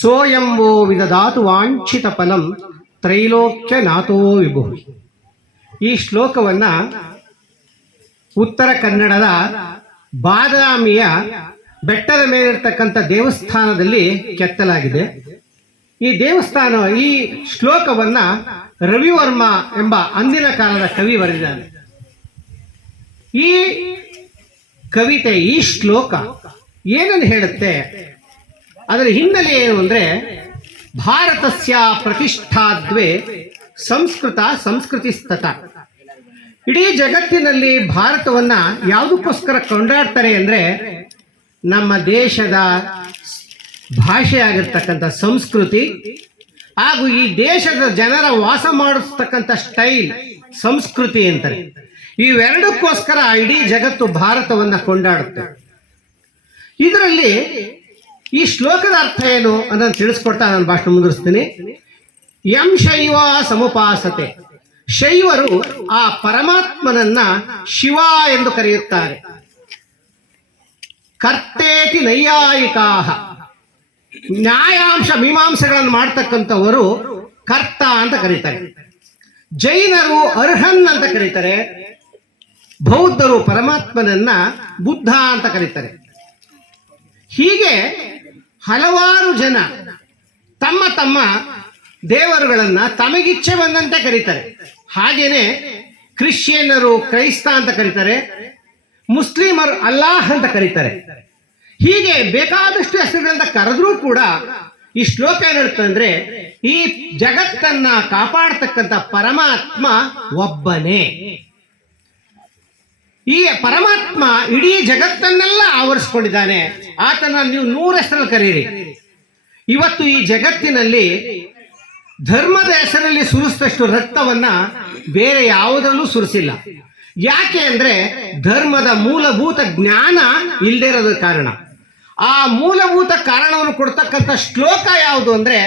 ಸೋಯಂ ವೋ ವಿದದಾತು ವಾಂಛಿತ ಫಲಂ ತ್ರೈಲೋಕ್ಯ ನಾಥೋ ವಿಭು. ಈ ಶ್ಲೋಕವನ್ನ ಉತ್ತರ ಕನ್ನಡದ ಬಾದಾಮಿಯ ಬೆಟ್ಟದ ಮೇಲಿರ್ತಕ್ಕಂಥ ದೇವಸ್ಥಾನದಲ್ಲಿ ಕೆತ್ತಲಾಗಿದೆ. ಈ ದೇವಸ್ಥಾನ ಈ ಶ್ಲೋಕವನ್ನ ರವಿವರ್ಮ ಎಂಬ ಅಂದಿನ ಕಾಲದ ಕವಿ ಬರೆದಿದ್ದಾನೆ. ಈ ಕವಿತೆ, ಈ ಶ್ಲೋಕ ಏನನ್ನು ಹೇಳುತ್ತೆ, ಅದರ ಹಿನ್ನೆಲೆ ಏನು ಅಂದರೆ, ಭಾರತಸ್ಯ ಪ್ರತಿಷ್ಠಾದ್ವೇ ಸಂಸ್ಕೃತ ಸಂಸ್ಕೃತಿಸ್ತತ. ಇಡೀ ಜಗತ್ತಿನಲ್ಲಿ ಭಾರತವನ್ನ ಯಾವುದಕ್ಕೋಸ್ಕರ ಕೊಂಡಾಡ್ತಾರೆ ಅಂದರೆ, ನಮ್ಮ ದೇಶದ ಭಾಷೆಯಾಗಿರ್ತಕ್ಕಂಥ ಸಂಸ್ಕೃತಿ ಹಾಗೂ ಈ ದೇಶದ ಜನರ ವಾಸ ಮಾಡಿಸ್ತಕ್ಕಂಥ ಸ್ಟೈಲ್ ಸಂಸ್ಕೃತಿ ಅಂತಾರೆ. ಇವೆರಡಕ್ಕೋಸ್ಕರ ಇಡೀ ಜಗತ್ತು ಭಾರತವನ್ನ ಕೊಂಡಾಡುತ್ತೆ. ಇದರಲ್ಲಿ ಈ ಶ್ಲೋಕದ ಅರ್ಥ ಏನು ಅನ್ನೋದು ತಿಳಿಸ್ಕೊಡ್ತಾ ನಾನು ಭಾಷಣ ಮುಂದುವರಿಸ್ತೀನಿ. ಯಂ ಶೈವ ಸಮುಪಾಸತೆ, ಶೈವರು ಆ ಪರಮಾತ್ಮನನ್ನ ಶಿವ ಎಂದು ಕರೆಯುತ್ತಾರೆ. ಕರ್ತೇತಿ ನೈಯಾಯಿಕಾಹ, ನ್ಯಾಯಾಂಶ ಮೀಮಾಂಸೆಗಳನ್ನು ಮಾಡ್ತಕ್ಕಂಥವರು ಕರ್ತ ಅಂತ ಕರೀತಾರೆ. ಜೈನರು ಅರ್ಹನ್ ಅಂತ ಕರೀತಾರೆ. ಬೌದ್ಧರು ಪರಮಾತ್ಮನನ್ನ ಬುದ್ಧ ಅಂತ ಕರೀತಾರೆ. ಹೀಗೆ ಹಲವಾರು ಜನ ತಮ್ಮ ತಮ್ಮ ದೇವರುಗಳನ್ನ ತಮಗಿಚ್ಛೆ ಬಂದಂತೆ ಕರೀತಾರೆ. ಹಾಗೇನೆ ಕ್ರಿಶ್ಚಿಯನ್ನರು ಕ್ರೈಸ್ತ ಅಂತ ಕರೀತಾರೆ, ಮುಸ್ಲಿಮರು ಅಲ್ಲಾಹ್ ಅಂತ ಕರೀತಾರೆ. ಹೀಗೆ ಬೇಕಾದಷ್ಟು ಹೆಸರುಗಳಿಂದ ಕರೆದ್ರೂ ಕೂಡ ಈ ಶ್ಲೋಕ ಏನ್ ಹೇಳ್ತಂದ್ರೆ, ಈ ಜಗತ್ತನ್ನ ಕಾಪಾಡತಕ್ಕಂಥ ಪರಮಾತ್ಮ ಒಬ್ಬನೇ. ಈ ಪರಮಾತ್ಮ ಇಡೀ ಜಗತ್ತನ್ನೆಲ್ಲ ಆವರಿಸ್ಕೊಂಡಿದ್ದಾನೆ. ಆತನ ನೀವು 100 ಹೆಸರಲ್ಲಿ ಕರೀರಿ. ಇವತ್ತು ಈ ಜಗತ್ತಿನಲ್ಲಿ ಧರ್ಮದ ಹೆಸರಲ್ಲಿ ಸುರಿಸಿದಷ್ಟು ರಕ್ತವನ್ನ ಬೇರೆ ಯಾವುದರಲ್ಲೂ ಸುರಿಸಿಲ್ಲ. ಯಾಕೆ ಅಂದ್ರೆ ಧರ್ಮದ ಮೂಲಭೂತ ಜ್ಞಾನ ಇಲ್ಲದೆ ಇರೋದ ಕಾರಣ. ಆ ಮೂಲಭೂತ ಕಾರಣವನ್ನು ಕೊಡ್ತಕ್ಕಂಥ ಶ್ಲೋಕ ಯಾವುದು ಅಂದ್ರೆ,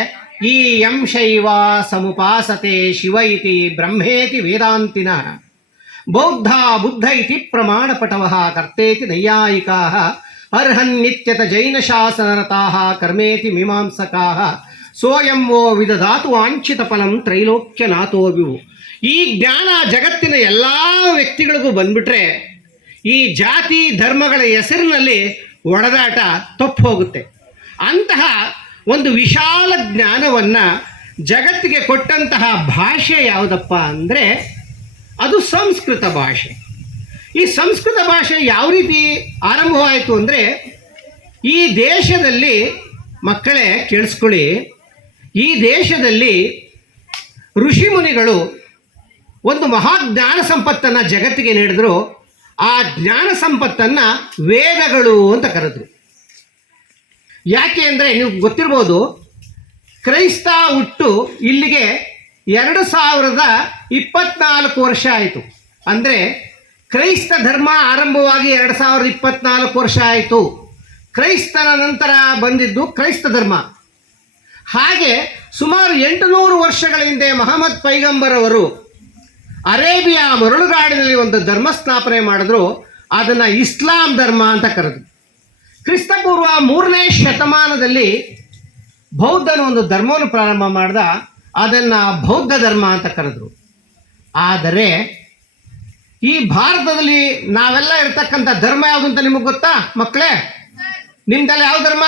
ಈ ಯಂ ಶೈವ ಸಮುಪಾಸತೆ ಶಿವ ಇತಿ ಬ್ರಹ್ಮೇತಿ ವೇದಾಂತಿನ ಬೌದ್ಧ ಬುದ್ಧ ಇತಿ ಪ್ರಮಾಣಪಟವಃ ಕರ್ತೇತಿ ನೈಯಾಯಿಕಾಃ ಅರ್ಹನ್ನಿತ್ಯತ ಜೈನ ಶಾಸನರತಾಃ ಕರ್ಮೇತಿ ಮೀಮಾಂಸಕಾಃ ಸೋಯಂ ವೋ ವಿದದಾತು ವಾಂಛಿತ ಫಲಂ ತ್ರೈಲೋಕ್ಯ ನಾಥೋ ವಿಭು. ಈ ಜ್ಞಾನ ಜಗತ್ತಿನ ಎಲ್ಲ ವ್ಯಕ್ತಿಗಳಿಗೂ ಬಂದ್ಬಿಟ್ರೆ ಈ ಜಾತಿ ಧರ್ಮಗಳ ಹೆಸರಿನಲ್ಲಿ ಒಡೆದಾಟ ತಪ್ಪು ಹೋಗುತ್ತೆ. ಅಂತಹ ಒಂದು ವಿಶಾಲ ಜ್ಞಾನವನ್ನ ಜಗತ್ತಿಗೆ ಕೊಟ್ಟಂತಹ ಭಾಷೆ ಯಾವುದಪ್ಪ ಅಂದರೆ ಅದು ಸಂಸ್ಕೃತ ಭಾಷೆ. ಈ ಸಂಸ್ಕೃತ ಭಾಷೆ ಯಾವ ರೀತಿ ಆರಂಭವಾಯಿತು ಅಂದರೆ, ಈ ದೇಶದಲ್ಲಿ ಮಕ್ಕಳೇ ಕೇಳಿಸ್ಕೊಳ್ಳಿ, ಈ ದೇಶದಲ್ಲಿ ಋಷಿ ಮುನಿಗಳು ಒಂದು ಮಹಾಜ್ಞಾನ ಸಂಪತ್ತನ್ನು ಜಗತ್ತಿಗೆ ನೀಡಿದ್ರು. ಆ ಜ್ಞಾನ ಸಂಪತ್ತನ್ನು ವೇದಗಳು ಅಂತ ಕರೆದ್ರು. ಯಾಕೆ ಅಂದರೆ ನೀವು ಗೊತ್ತಿರ್ಬೋದು, ಕ್ರೈಸ್ತ ಹುಟ್ಟು ಇಲ್ಲಿಗೆ 2024 ವರ್ಷ ಆಯಿತು. ಅಂದರೆ ಕ್ರೈಸ್ತ ಧರ್ಮ ಆರಂಭವಾಗಿ 2024 ವರ್ಷ ಆಯಿತು. ಕ್ರೈಸ್ತನ ನಂತರ ಬಂದಿದ್ದು ಕ್ರೈಸ್ತ ಧರ್ಮ. ಹಾಗೆ ಸುಮಾರು 800 ವರ್ಷಗಳ ಹಿಂದೆ ಮಹಮ್ಮದ್ ಪೈಗಂಬರ್ ಅವರು ಅರೇಬಿಯಾ ಮರಳುಗಾಡಿನಲ್ಲಿ ಒಂದು ಧರ್ಮ ಸ್ಥಾಪನೆ ಮಾಡಿದ್ರು. ಅದನ್ನು ಇಸ್ಲಾಂ ಧರ್ಮ ಅಂತ ಕರೆದ್ರು. ಕ್ರಿಸ್ತಪೂರ್ವ 3ನೇ ಶತಮಾನದಲ್ಲಿ ಬೌದ್ಧನ ಒಂದು ಧರ್ಮವನ್ನು ಪ್ರಾರಂಭ ಮಾಡ್ದ. ಅದನ್ನು ಬೌದ್ಧ ಧರ್ಮ ಅಂತ ಕರೆದ್ರು. ಆದರೆ ಈ ಭಾರತದಲ್ಲಿ ನಾವೆಲ್ಲ ಇರ್ತಕ್ಕಂಥ ಧರ್ಮ ಯಾವುದು ಅಂತ ನಿಮಗೆ ಗೊತ್ತಾ ಮಕ್ಕಳೇ? ನಿಮ್ದೆಲ್ಲ ಯಾವ ಧರ್ಮ?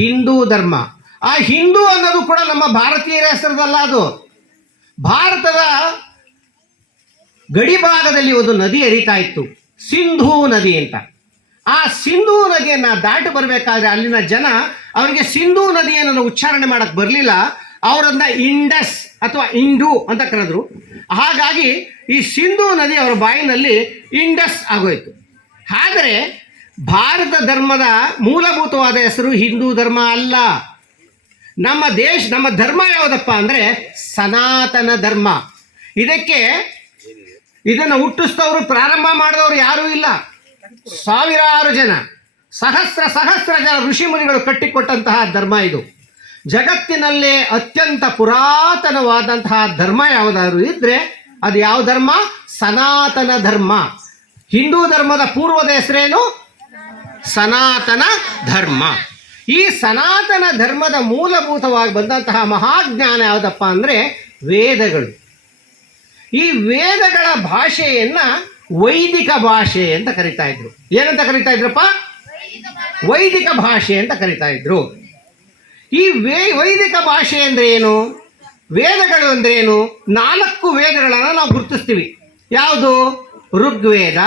ಹಿಂದೂ ಧರ್ಮ. ಆ ಹಿಂದೂ ಅನ್ನೋದು ಕೂಡ ನಮ್ಮ ಭಾರತೀಯರ ಹೆಸರದಲ್ಲ. ಅದು ಭಾರತದ ಗಡಿ ಭಾಗದಲ್ಲಿ ಒಂದು ನದಿ ಹರಿತಾ ಇತ್ತು, ಸಿಂಧೂ ನದಿ ಅಂತ. ಆ ಸಿಂಧೂ ನದಿಯನ್ನು ದಾಟಿ ಬರಬೇಕಾದ್ರೆ ಅಲ್ಲಿನ ಜನ ಅವರಿಗೆ ಸಿಂಧೂ ನದಿಯನ್ನು ಉಚ್ಚಾರಣೆ ಮಾಡಕ್ಕೆ ಬರಲಿಲ್ಲ. ಅವರನ್ನ ಇಂಡಸ್ ಅಥವಾ ಇಂಡು ಅಂತ ಕರೆದ್ರು. ಹಾಗಾಗಿ ಈ ಸಿಂಧೂ ನದಿ ಅವರ ಬಾಯಿನಲ್ಲಿ ಇಂಡಸ್ ಆಗೋಯ್ತು. ಆದರೆ ಭಾರತ ಧರ್ಮದ ಮೂಲಭೂತವಾದ ಹೆಸರು ಹಿಂದೂ ಧರ್ಮ ಅಲ್ಲ. ನಮ್ಮ ಧರ್ಮ ಯಾವುದಪ್ಪ ಅಂದರೆ ಸನಾತನ ಧರ್ಮ. ಇದನ್ನು ಹುಟ್ಟಿಸಿದವರು, ಪ್ರಾರಂಭ ಮಾಡಿದವರು ಯಾರೂ ಇಲ್ಲ. ಸಾವಿರಾರು ಜನ, ಸಹಸ್ರ ಜನ ಋಷಿಮುನಿಗಳು ಕಟ್ಟಿಕೊಟ್ಟಂತಹ ಧರ್ಮ ಇದು. ಜಗತ್ತಿನಲ್ಲೇ ಅತ್ಯಂತ ಪುರಾತನವಾದಂತಹ ಧರ್ಮ ಯಾವುದಾದ್ರು ಇದ್ದರೆ ಅದು ಯಾವ ಧರ್ಮ? ಸನಾತನ ಧರ್ಮ. ಹಿಂದೂ ಧರ್ಮದ ಪೂರ್ವದ ಹೆಸರೇನು? ಸನಾತನ ಧರ್ಮ. ಈ ಸನಾತನ ಧರ್ಮದ ಮೂಲಭೂತವಾಗಿ ಬಂದಂತಹ ಮಹಾಜ್ಞಾನ ಯಾವುದಪ್ಪ ಅಂದರೆ ವೇದಗಳು. ಈ ವೇದಗಳ ಭಾಷೆಯನ್ನು ವೈದಿಕ ಭಾಷೆ ಅಂತ ಕರಿತಾ ಇದ್ರು. ಏನಂತ ಕರಿತಾ ಇದ್ರಪ್ಪ? ವೈದಿಕ ಭಾಷೆ ಅಂತ ಕರಿತಾ ಇದ್ರು. ಈ ವೈದಿಕ ಭಾಷೆ ಅಂದರೆ ಏನು? ವೇದಗಳು ಅಂದರೆ ಏನು? 4 ವೇದಗಳನ್ನು ನಾವು ಗುರುತಿಸ್ತೀವಿ. ಯಾವುದು? ಋಗ್ವೇದ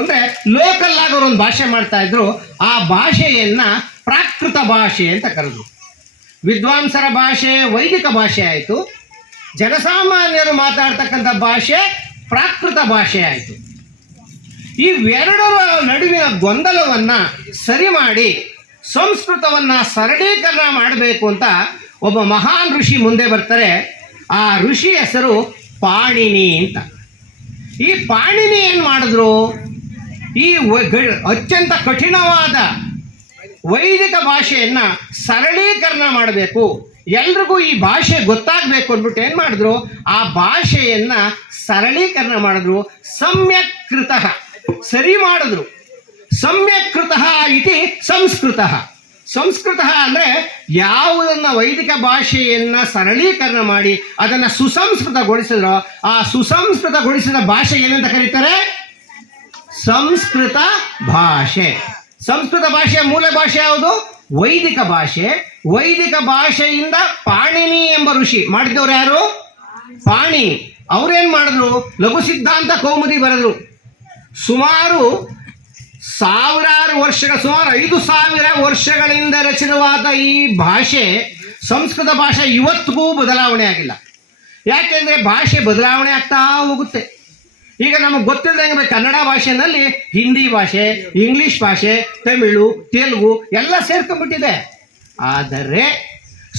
ಅಂದರೆ ಲೋಕಲ್ ಆಗಿ ಒಂದು ಭಾಷೆ ಮಾಡ್ತಾ ಇದ್ರು. ಆ ಭಾಷೆಯನ್ನು ಪ್ರಾಕೃತ ಭಾಷೆ ಅಂತ ಕರೆದ್ರು. ವಿದ್ವಾಂಸರ ಭಾಷೆ ವೈದಿಕ ಭಾಷೆ ಆಯಿತು, ಜನಸಾಮಾನ್ಯರು ಮಾತಾಡ್ತಕ್ಕಂಥ ಭಾಷೆ ಪ್ರಾಕೃತ ಭಾಷೆ ಆಯಿತು. ಇವೆರಡರ ನಡುವಿನ ಗೊಂದಲವನ್ನು ಸರಿ ಮಾಡಿ ಸಂಸ್ಕೃತವನ್ನು ಸರಳೀಕರಣ ಮಾಡಬೇಕು ಅಂತ ಒಬ್ಬ ಮಹಾನ್ ಋಷಿ ಮುಂದೆ ಬರ್ತಾರೆ. ಆ ಋಷಿ ಹೆಸರು ಪಾಣಿನಿ ಅಂತ. ಈ ಪಾಣಿನಿ ಏನು ಮಾಡಿದ್ರು? ಈ ಅತ್ಯಂತ ಕಠಿಣವಾದ ವೈದಿಕ ಭಾಷೆಯನ್ನು ಸರಳೀಕರಣ ಮಾಡಬೇಕು, ಎಲ್ರಿಗೂ ಈ ಭಾಷೆ ಗೊತ್ತಾಗಬೇಕು ಅಂದ್ಬಿಟ್ಟು ಏನು ಮಾಡಿದ್ರು? ಆ ಭಾಷೆಯನ್ನು ಸರಳೀಕರಣ ಮಾಡಿದ್ರು. ಸಮ್ಯಕ್ಕೃತ, ಸರಿ ಮಾಡಿದ್ರು. ಸಮ್ಯಕ್ಕೃತ ಇತಿ ಸಂಸ್ಕೃತ. ಸಂಸ್ಕೃತ ಅಂದರೆ ಯಾವುದನ್ನು ವೈದಿಕ ಭಾಷೆಯನ್ನು ಸರಳೀಕರಣ ಮಾಡಿ ಅದನ್ನು ಸುಸಂಸ್ಕೃತಗೊಳಿಸಿದ್ರೋ ಆ ಸುಸಂಸ್ಕೃತಗೊಳಿಸಿದ ಭಾಷೆ ಏನಂತ ಕರೀತಾರೆ? ಸಂಸ್ಕೃತ ಭಾಷೆ. ಸಂಸ್ಕೃತ ಭಾಷೆಯ ಮೂಲ ಭಾಷೆ ಯಾವುದು? ವೈದಿಕ ಭಾಷೆ. ವೈದಿಕ ಭಾಷೆಯಿಂದ ಪಾಣಿನಿ ಎಂಬ ಋಷಿ ಮಾಡಿದವರು ಯಾರು? ಪಾಣಿನಿ. ಅವ್ರೇನು ಮಾಡಿದ್ರು? ಲಘು ಸಿದ್ಧಾಂತ ಕೌಮುದಿ ಬರೆದ್ರು. ಸುಮಾರು ಸಾವಿರಾರು ವರ್ಷಗಳ, ಸುಮಾರು 5,000 ವರ್ಷಗಳಿಂದ ರಚಿತವಾದ ಈ ಭಾಷೆ, ಸಂಸ್ಕೃತ ಭಾಷೆ ಇವತ್ತಿಗೂ ಬದಲಾವಣೆ ಆಗಿಲ್ಲ. ಯಾಕೆಂದರೆ ಭಾಷೆ ಬದಲಾವಣೆ ಆಗ್ತಾ ಹೋಗುತ್ತೆ. ಈಗ ನಮಗೆ ಗೊತ್ತಿಲ್ಲದಂಗೆ ಕನ್ನಡ ಭಾಷೆನಲ್ಲಿ ಹಿಂದಿ ಭಾಷೆ, ಇಂಗ್ಲೀಷ್ ಭಾಷೆ, ತಮಿಳು, ತೆಲುಗು ಎಲ್ಲ ಸೇರ್ಕೊಂಡ್ಬಿಟ್ಟಿದೆ. ಆದರೆ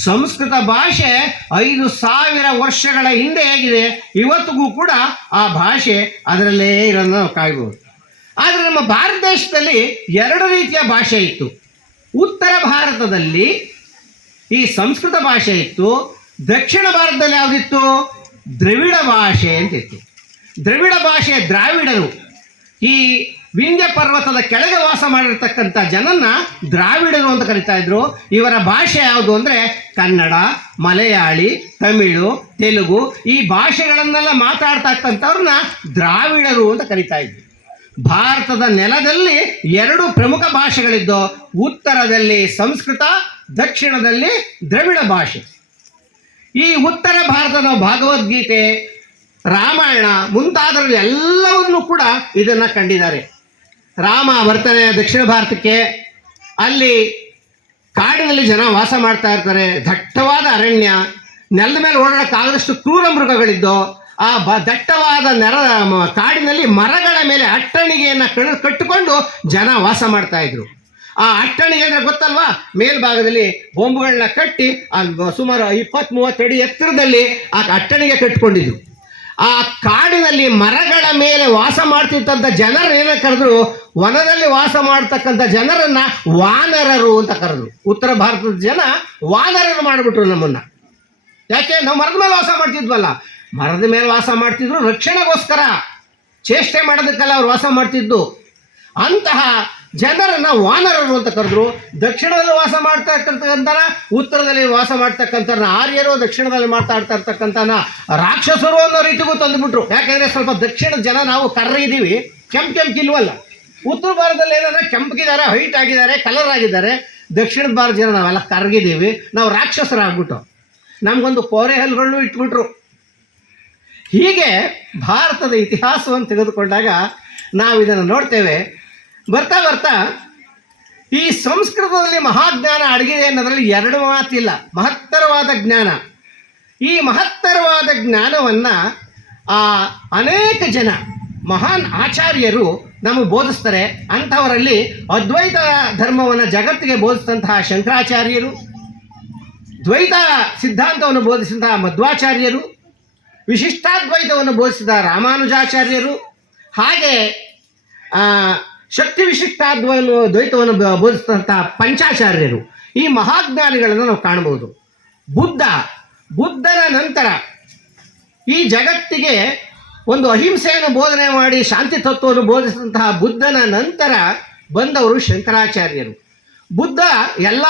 ಸಂಸ್ಕೃತ ಭಾಷೆ 5,000 ವರ್ಷಗಳ ಹಿಂದೆ ಹೇಗಿದೆ, ಇವತ್ತಿಗೂ ಕೂಡ ಆ ಭಾಷೆ ಅದರಲ್ಲೇ ಇರೋದನ್ನು ನಾವು ಕಾಯ್ಬೋದು. ಆದರೆ ನಮ್ಮ ಭಾರತ ದೇಶದಲ್ಲಿ 2 ರೀತಿಯ ಭಾಷೆ ಇತ್ತು. ಉತ್ತರ ಭಾರತದಲ್ಲಿ ಈ ಸಂಸ್ಕೃತ ಭಾಷೆ ಇತ್ತು. ದಕ್ಷಿಣ ಭಾರತದಲ್ಲಿ ಯಾವುದಿತ್ತು? ದ್ರವಿಡ ಭಾಷೆ ಅಂತ ಇತ್ತು. ದ್ರವಿಡ ಭಾಷೆ, ದ್ರಾವಿಡರು, ಈ ವಿಂಧ್ಯ ಪರ್ವತದ ಕೆಳಗೆ ವಾಸ ಮಾಡಿರ್ತಕ್ಕಂಥ ಜನನ್ನ ದ್ರಾವಿಡರು ಅಂತ ಕರಿತಾ ಇದ್ರು. ಇವರ ಭಾಷೆ ಯಾವುದು ಅಂದರೆ ಕನ್ನಡ, ಮಲಯಾಳಿ, ತಮಿಳು, ತೆಲುಗು, ಈ ಭಾಷೆಗಳನ್ನೆಲ್ಲ ಮಾತಾಡ್ತಕ್ಕಂಥವ್ರನ್ನ ದ್ರಾವಿಡರು ಅಂತ ಕರಿತಾ ಇದ್ರು. ಭಾರತದ ನೆಲದಲ್ಲಿ 2 ಪ್ರಮುಖ ಭಾಷೆಗಳಿದ್ದು, ಉತ್ತರದಲ್ಲಿ ಸಂಸ್ಕೃತ, ದಕ್ಷಿಣದಲ್ಲಿ ದ್ರವಿಡ ಭಾಷೆ. ಈ ಉತ್ತರ ಭಾರತದ ಭಗವದ್ಗೀತೆ, ರಾಮಾಯಣ ಮುಂತಾದರಲ್ಲಿ ಎಲ್ಲವನ್ನೂ ಕೂಡ ಇದನ್ನು ಕಂಡಿದ್ದಾರೆ. ರಾಮ ಬರ್ತಾನೆ ದಕ್ಷಿಣ ಭಾರತಕ್ಕೆ. ಅಲ್ಲಿ ಕಾಡಿನಲ್ಲಿ ಜನ ವಾಸ ಮಾಡ್ತಾ ಇರ್ತಾರೆ. ದಟ್ಟವಾದ ಅರಣ್ಯ, ನೆಲದ ಮೇಲೆ ಓಡಾಡೋಕ್ಕಾಗದಷ್ಟು ಕ್ರೂರ ಮೃಗಗಳಿದ್ದು ಆ ದಟ್ಟವಾದ ಕಾಡಿನಲ್ಲಿ ಮರಗಳ ಮೇಲೆ ಅಟ್ಟಣಿಗೆಯನ್ನು ಕಟ್ಟಿಕೊಂಡು ಜನ ವಾಸ ಮಾಡ್ತಾ ಇದ್ರು. ಆ ಅಟ್ಟಣಿಗೆ ಅಂದರೆ ಗೊತ್ತಲ್ವಾ? ಮೇಲ್ಭಾಗದಲ್ಲಿ ಬೊಂಬುಗಳನ್ನ ಕಟ್ಟಿ ಸುಮಾರು 20-30 ಅಡಿ ಎತ್ತರದಲ್ಲಿ ಆ ಅಟ್ಟಣಿಗೆ ಕಟ್ಟಿಕೊಂಡಿದ್ರು. ಆ ಕಾಡಿನಲ್ಲಿ ಮರಗಳ ಮೇಲೆ ವಾಸ ಮಾಡ್ತಿದ್ದಂಥ ಜನರು ಏನ ಕರೆದ್ರು? ವನದಲ್ಲಿ ವಾಸ ಮಾಡ್ತಕ್ಕಂಥ ಜನರನ್ನ ವಾನರರು ಅಂತ ಕರೆದ್ರು. ಉತ್ತರ ಭಾರತದ ಜನ ವಾನರರು ಮಾಡಿಬಿಟ್ರು ನಮ್ಮನ್ನ. ಯಾಕೆ? ನಾವು ಮರದ ಮೇಲೆ ವಾಸ ಮಾಡ್ತಿದ್ವಲ್ಲ. ಮರದ ಮೇಲೆ ವಾಸ ಮಾಡ್ತಿದ್ರು ರಕ್ಷಣೆಗೋಸ್ಕರ, ಚೇಷ್ಟೆ ಮಾಡೋದಕ್ಕೆಲ್ಲ ಅವ್ರು ವಾಸ ಮಾಡ್ತಿದ್ದು. ಅಂತಹ ಜನರನ್ನ ವಾನರರು ಅಂತ ಕರೆದ್ರು. ದಕ್ಷಿಣದಲ್ಲಿ ವಾಸ ಮಾಡ್ತಾ ಇರ್ತಕ್ಕಂಥ, ಉತ್ತರದಲ್ಲಿ ವಾಸ ಮಾಡ್ತಕ್ಕಂಥ ಆರ್ಯರು, ದಕ್ಷಿಣದಲ್ಲಿ ಮಾತಾಡ್ತಾ ಇರ್ತಕ್ಕಂಥ ರಾಕ್ಷಸರು ಅನ್ನೋ ರೀತಿಗೂ ತಂದುಬಿಟ್ರು. ಯಾಕೆಂದರೆ ಸ್ವಲ್ಪ ದಕ್ಷಿಣದ ಜನ ನಾವು ಕರ್ರಿದ್ದೀವಿ, ಕೆಂಪಿಲ್ವಲ್ಲ. ಉತ್ತರ ಭಾರತದಲ್ಲಿ ಏನಂದರೆ ಕೆಂಪಗಿದ್ದಾರೆ, ಹೈಟ್ ಆಗಿದ್ದಾರೆ, ಕಲರ್ ಆಗಿದ್ದಾರೆ. ದಕ್ಷಿಣದ ಭಾರತ ಜನ ನಾವೆಲ್ಲ ಕರ್ಗಿದ್ದೀವಿ, ನಾವು ರಾಕ್ಷಸರಾಗ್ಬಿಟ್ಟು ನಮಗೊಂದು ಕೋರೆ ಹಲ್ಗಳನ್ನು ಇಟ್ಬಿಟ್ರು. ಹೀಗೆ ಭಾರತದ ಇತಿಹಾಸವನ್ನು ತೆಗೆದುಕೊಂಡಾಗ ನಾವು ಇದನ್ನು ನೋಡ್ತೇವೆ. ಬರ್ತಾ ಬರ್ತಾ ಈ ಸಂಸ್ಕೃತದಲ್ಲಿ ಮಹಾಜ್ಞಾನ ಅಡಗಿದೆ ಅನ್ನೋದ್ರಲ್ಲಿ 2 ಮಾತಿಲ್ಲ. ಮಹತ್ತರವಾದ ಜ್ಞಾನ. ಈ ಮಹತ್ತರವಾದ ಜ್ಞಾನವನ್ನು ಅನೇಕ ಜನ ಮಹಾನ್ ಆಚಾರ್ಯರು ನಮಗೆ ಬೋಧಿಸ್ತಾರೆ. ಅಂಥವರಲ್ಲಿ ಅದ್ವೈತ ಧರ್ಮವನ್ನು ಜಗತ್ತಿಗೆ ಬೋಧಿಸಿದಂತಹ ಶಂಕರಾಚಾರ್ಯರು, ದ್ವೈತ ಸಿದ್ಧಾಂತವನ್ನು ಬೋಧಿಸಿದಂತಹ ಮಧ್ವಾಚಾರ್ಯರು, ವಿಶಿಷ್ಟಾದ್ವೈತವನ್ನು ಬೋಧಿಸಿದ ರಾಮಾನುಜಾಚಾರ್ಯರು, ಹಾಗೆ ಶಕ್ತಿ ದ್ವೈತವನ್ನು ಬೋಧಿಸಿದಂತಹ ಪಂಚಾಚಾರ್ಯರು, ಈ ಮಹಾಜ್ಞಾನಿಗಳನ್ನು ನಾವು ಕಾಣಬಹುದು. ಬುದ್ಧನ ನಂತರ ಈ ಜಗತ್ತಿಗೆ ಒಂದು ಅಹಿಂಸೆಯನ್ನು ಬೋಧನೆ ಮಾಡಿ ಶಾಂತಿ ತತ್ವವನ್ನು ಬೋಧಿಸಿದಂತಹ ಬುದ್ಧನ ನಂತರ ಬಂದವರು ಶಂಕರಾಚಾರ್ಯರು. ಬುದ್ಧ ಎಲ್ಲ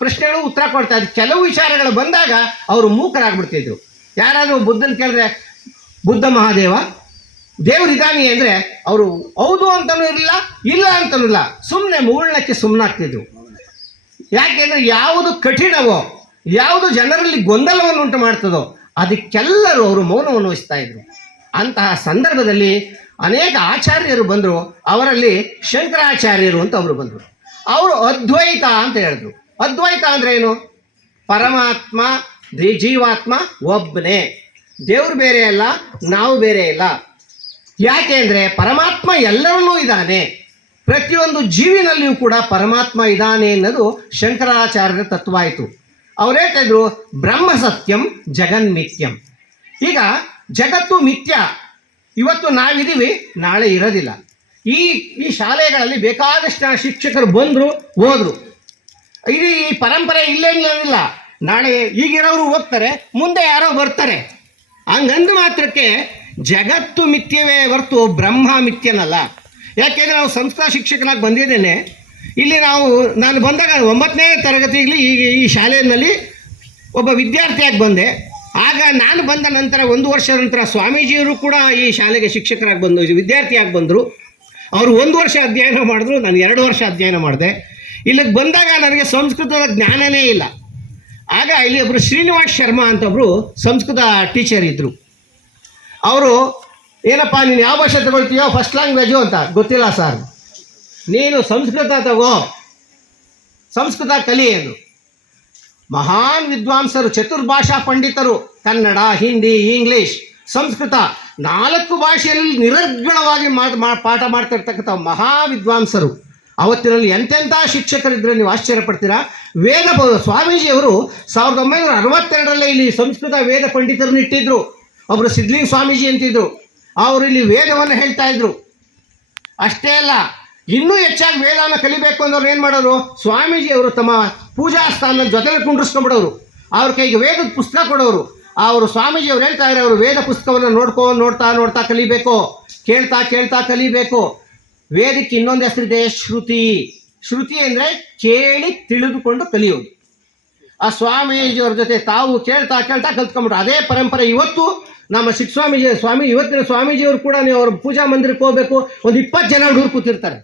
ಪ್ರಶ್ನೆಗಳು ಉತ್ತರ ಕೊಡ್ತಾ ಇದ್ರು. ಕೆಲವು ವಿಚಾರಗಳು ಬಂದಾಗ ಅವರು ಮೂಕರಾಗ್ಬಿಡ್ತಿದ್ರು. ಯಾರಾದರೂ ಬುದ್ಧನ ಕೇಳಿದ್ರೆ ಬುದ್ಧ ಮಹಾದೇವ ದೇವರಿದ್ದಾನೆ ಅಂದರೆ ಅವರು ಹೌದು ಅಂತನೂ ಇರಲಿಲ್ಲ, ಇಲ್ಲ ಅಂತನೂ ಇಲ್ಲ, ಸುಮ್ಮನೆ ಮುಗುಳ್ನಕ್ಕೆ ಸುಮ್ಮನಾಗ್ತಿದ್ರು. ಯಾಕೆಂದರೆ ಯಾವುದು ಕಠಿಣವೋ, ಯಾವುದು ಜನರಲ್ಲಿ ಗೊಂದಲವನ್ನು ಉಂಟು ಮಾಡ್ತದೋ ಅದಕ್ಕೆಲ್ಲರೂ ಅವರು ಮೌನವನ್ನು ವಹಿಸ್ತಾ ಇದ್ರು. ಅಂತಹ ಸಂದರ್ಭದಲ್ಲಿ ಅನೇಕ ಆಚಾರ್ಯರು ಬಂದರು. ಅವರಲ್ಲಿ ಶಂಕರಾಚಾರ್ಯರು ಅಂತ ಅವರು ಬಂದರು. ಅವರು ಅದ್ವೈತ ಅಂತ ಹೇಳಿದ್ರು. ಅದ್ವೈತ ಅಂದರೆ ಏನು? ಪರಮಾತ್ಮ ಜೀವಾತ್ಮ ಒಬ್ಬನೇ, ದೇವರು ಬೇರೆ ಅಲ್ಲ, ನಾವು ಬೇರೆ ಇಲ್ಲ. ಯಾಕೆ ಅಂದರೆ ಪರಮಾತ್ಮ ಎಲ್ಲರಲ್ಲೂ ಇದ್ದಾನೆ, ಪ್ರತಿಯೊಂದು ಜೀವಿನಲ್ಲಿಯೂ ಕೂಡ ಪರಮಾತ್ಮ ಇದ್ದಾನೆ ಅನ್ನೋದು ಶಂಕರಾಚಾರ್ಯರ ತತ್ವ ಆಯಿತು. ಅವ್ರು ಹೇಳ್ತಾ ಇದ್ರು ಬ್ರಹ್ಮ ಸತ್ಯಂ ಜಗನ್ಮಿಥ್ಯಂ. ಈಗ ಜಗತ್ತು ಮಿಥ್ಯ, ಇವತ್ತು ನಾವಿದ್ದೀವಿ, ನಾಳೆ ಇರೋದಿಲ್ಲ. ಈ ಶಾಲೆಗಳಲ್ಲಿ ಬೇಕಾದಷ್ಟು ಶಿಕ್ಷಕರು ಬಂದರು ಹೋದರು. ಇದು ಈ ಪರಂಪರೆ ಇಲ್ಲೇನಿಲ್ಲ. ನಾಳೆ ಈಗಿರೋರು ಹೋಗ್ತಾರೆ, ಮುಂದೆ ಯಾರೋ ಬರ್ತಾರೆ. ಹಂಗಂದು ಮಾತ್ರಕ್ಕೆ ಜಗತ್ತು ಮಿಥ್ಯವೇ ಹೊರತು ಬ್ರಹ್ಮ ಮಿಥ್ಯನಲ್ಲ. ಯಾಕೆಂದರೆ ನಾವು ಸಂಸ್ಕೃತ ಶಿಕ್ಷಕನಾಗಿ ಬಂದಿದ್ದೇನೆ. ಇಲ್ಲಿ ನಾನು ಬಂದಾಗ 9ನೇ ತರಗತಿಯಲ್ಲಿ ಈ ಶಾಲೆಯಲ್ಲಿ ಒಬ್ಬ ವಿದ್ಯಾರ್ಥಿಯಾಗಿ ಬಂದೆ. ಆಗ ನಾನು ಬಂದ ನಂತರ 1 ವರ್ಷದ ನಂತರ ಸ್ವಾಮೀಜಿಯವರು ಕೂಡ ಈ ಶಾಲೆಗೆ ಶಿಕ್ಷಕರಾಗಿ ವಿದ್ಯಾರ್ಥಿಯಾಗಿ ಬಂದರು. ಅವರು 1 ವರ್ಷ ಅಧ್ಯಯನ ಮಾಡಿದ್ರು, ನಾನು 2 ವರ್ಷ ಅಧ್ಯಯನ ಮಾಡಿದೆ. ಇಲ್ಲಿಗೆ ಬಂದಾಗ ನನಗೆ ಸಂಸ್ಕೃತದ ಜ್ಞಾನನೇ ಇಲ್ಲ. ಆಗ ಇಲ್ಲಿ ಒಬ್ಬರು ಶ್ರೀನಿವಾಸ್ ಶರ್ಮಾ ಅಂತ ಒಬ್ಬರು ಸಂಸ್ಕೃತ ಟೀಚರ್ ಇದ್ದರು. ಅವರು ಏನಪ್ಪ ನೀನು ಯಾವ ಭಾಷೆ ತಗೊಳ್ತೀಯೋ, ಫಸ್ಟ್ ಲ್ಯಾಂಗ್ವೇಜು ಅಂತ. ಗೊತ್ತಿಲ್ಲ ಸರ್, ನೀನು ಸಂಸ್ಕೃತ ತಗೋ, ಸಂಸ್ಕೃತ ಕಲಿ ಎಂದು. ಮಹಾನ್ ವಿದ್ವಾಂಸರು, ಚತುರ್ಭಾಷಾ ಪಂಡಿತರು, ಕನ್ನಡ, ಹಿಂದಿ, ಇಂಗ್ಲೀಷ್, ಸಂಸ್ಕೃತ 4 ಭಾಷೆಯಲ್ಲಿ ನಿರರ್ಗಳವಾಗಿ ಪಾಠ ಮಾಡ್ತಿರ್ತಕ್ಕಂಥ ಮಹಾವಿದ್ವಾಂಸರು. ಅವತ್ತಿನಲ್ಲಿ ಎಂತೆಂಥ ಶಿಕ್ಷಕರಿದ್ದರೆ ನೀವು ಆಶ್ಚರ್ಯಪಡ್ತೀರಾ. ಸ್ವಾಮೀಜಿಯವರು 1962 ಇಲ್ಲಿ ಸಂಸ್ಕೃತ ವೇದ ಪಂಡಿತರನ್ನು ಇಟ್ಟಿದ್ರು. ಒಬ್ಬರು ಸಿದ್ಧಲಿಂಗ ಸ್ವಾಮೀಜಿ ಅಂತಿದ್ರು. ಅವರು ಇಲ್ಲಿ ವೇದವನ್ನು ಹೇಳ್ತಾ ಇದ್ರು. ಅಷ್ಟೇ ಅಲ್ಲ, ಇನ್ನೂ ಹೆಚ್ಚಾಗಿ ವೇದವನ್ನು ಕಲಿಬೇಕು ಅಂದವ್ರು ಏನು ಮಾಡೋರು, ಸ್ವಾಮೀಜಿಯವರು ತಮ್ಮ ಪೂಜಾ ಸ್ಥಾನದ ಜೊತೆಗೆ ಕುಂಡ್ರಿಸ್ಕೊಂಡ್ಬಿಡೋರು. ಅವ್ರ ಕೈಗೆ ವೇದದ ಪುಸ್ತಕ ಕೊಡೋರು. ಅವರು ಸ್ವಾಮೀಜಿಯವ್ರು ಹೇಳ್ತಾ ಇದ್ದಾರೆ, ಅವರು ವೇದ ಪುಸ್ತಕವನ್ನು ನೋಡ್ತಾ ಕಲಿಬೇಕು, ಕೇಳ್ತಾ ಕಲಿಬೇಕು. ವೇದಕ್ಕೆ ಇನ್ನೊಂದು ಹೆಸರಿದೆ, ಶ್ರುತಿ. ಶ್ರುತಿ ಅಂದರೆ ಕೇಳಿ ತಿಳಿದುಕೊಂಡು ಕಲಿಯೋದು. ಆ ಸ್ವಾಮೀಜಿಯವ್ರ ಜೊತೆ ತಾವು ಕೇಳ್ತಾ ಕಲ್ತ್ಕೊಂಡ್ಬಿಟ್ರು. ಅದೇ ಪರಂಪರೆ ಇವತ್ತು ನಮ್ಮ ಇವತ್ತಿನ ಸ್ವಾಮೀಜಿಯವರು ಕೂಡ ನೀವು ಅವ್ರ ಪೂಜಾ ಮಂದಿರಕ್ಕೆ ಹೋಗಬೇಕು, ಒಂದು 20 ಜನ ಹುಡುಗರು ಕೂತಿರ್ತಾರೆ.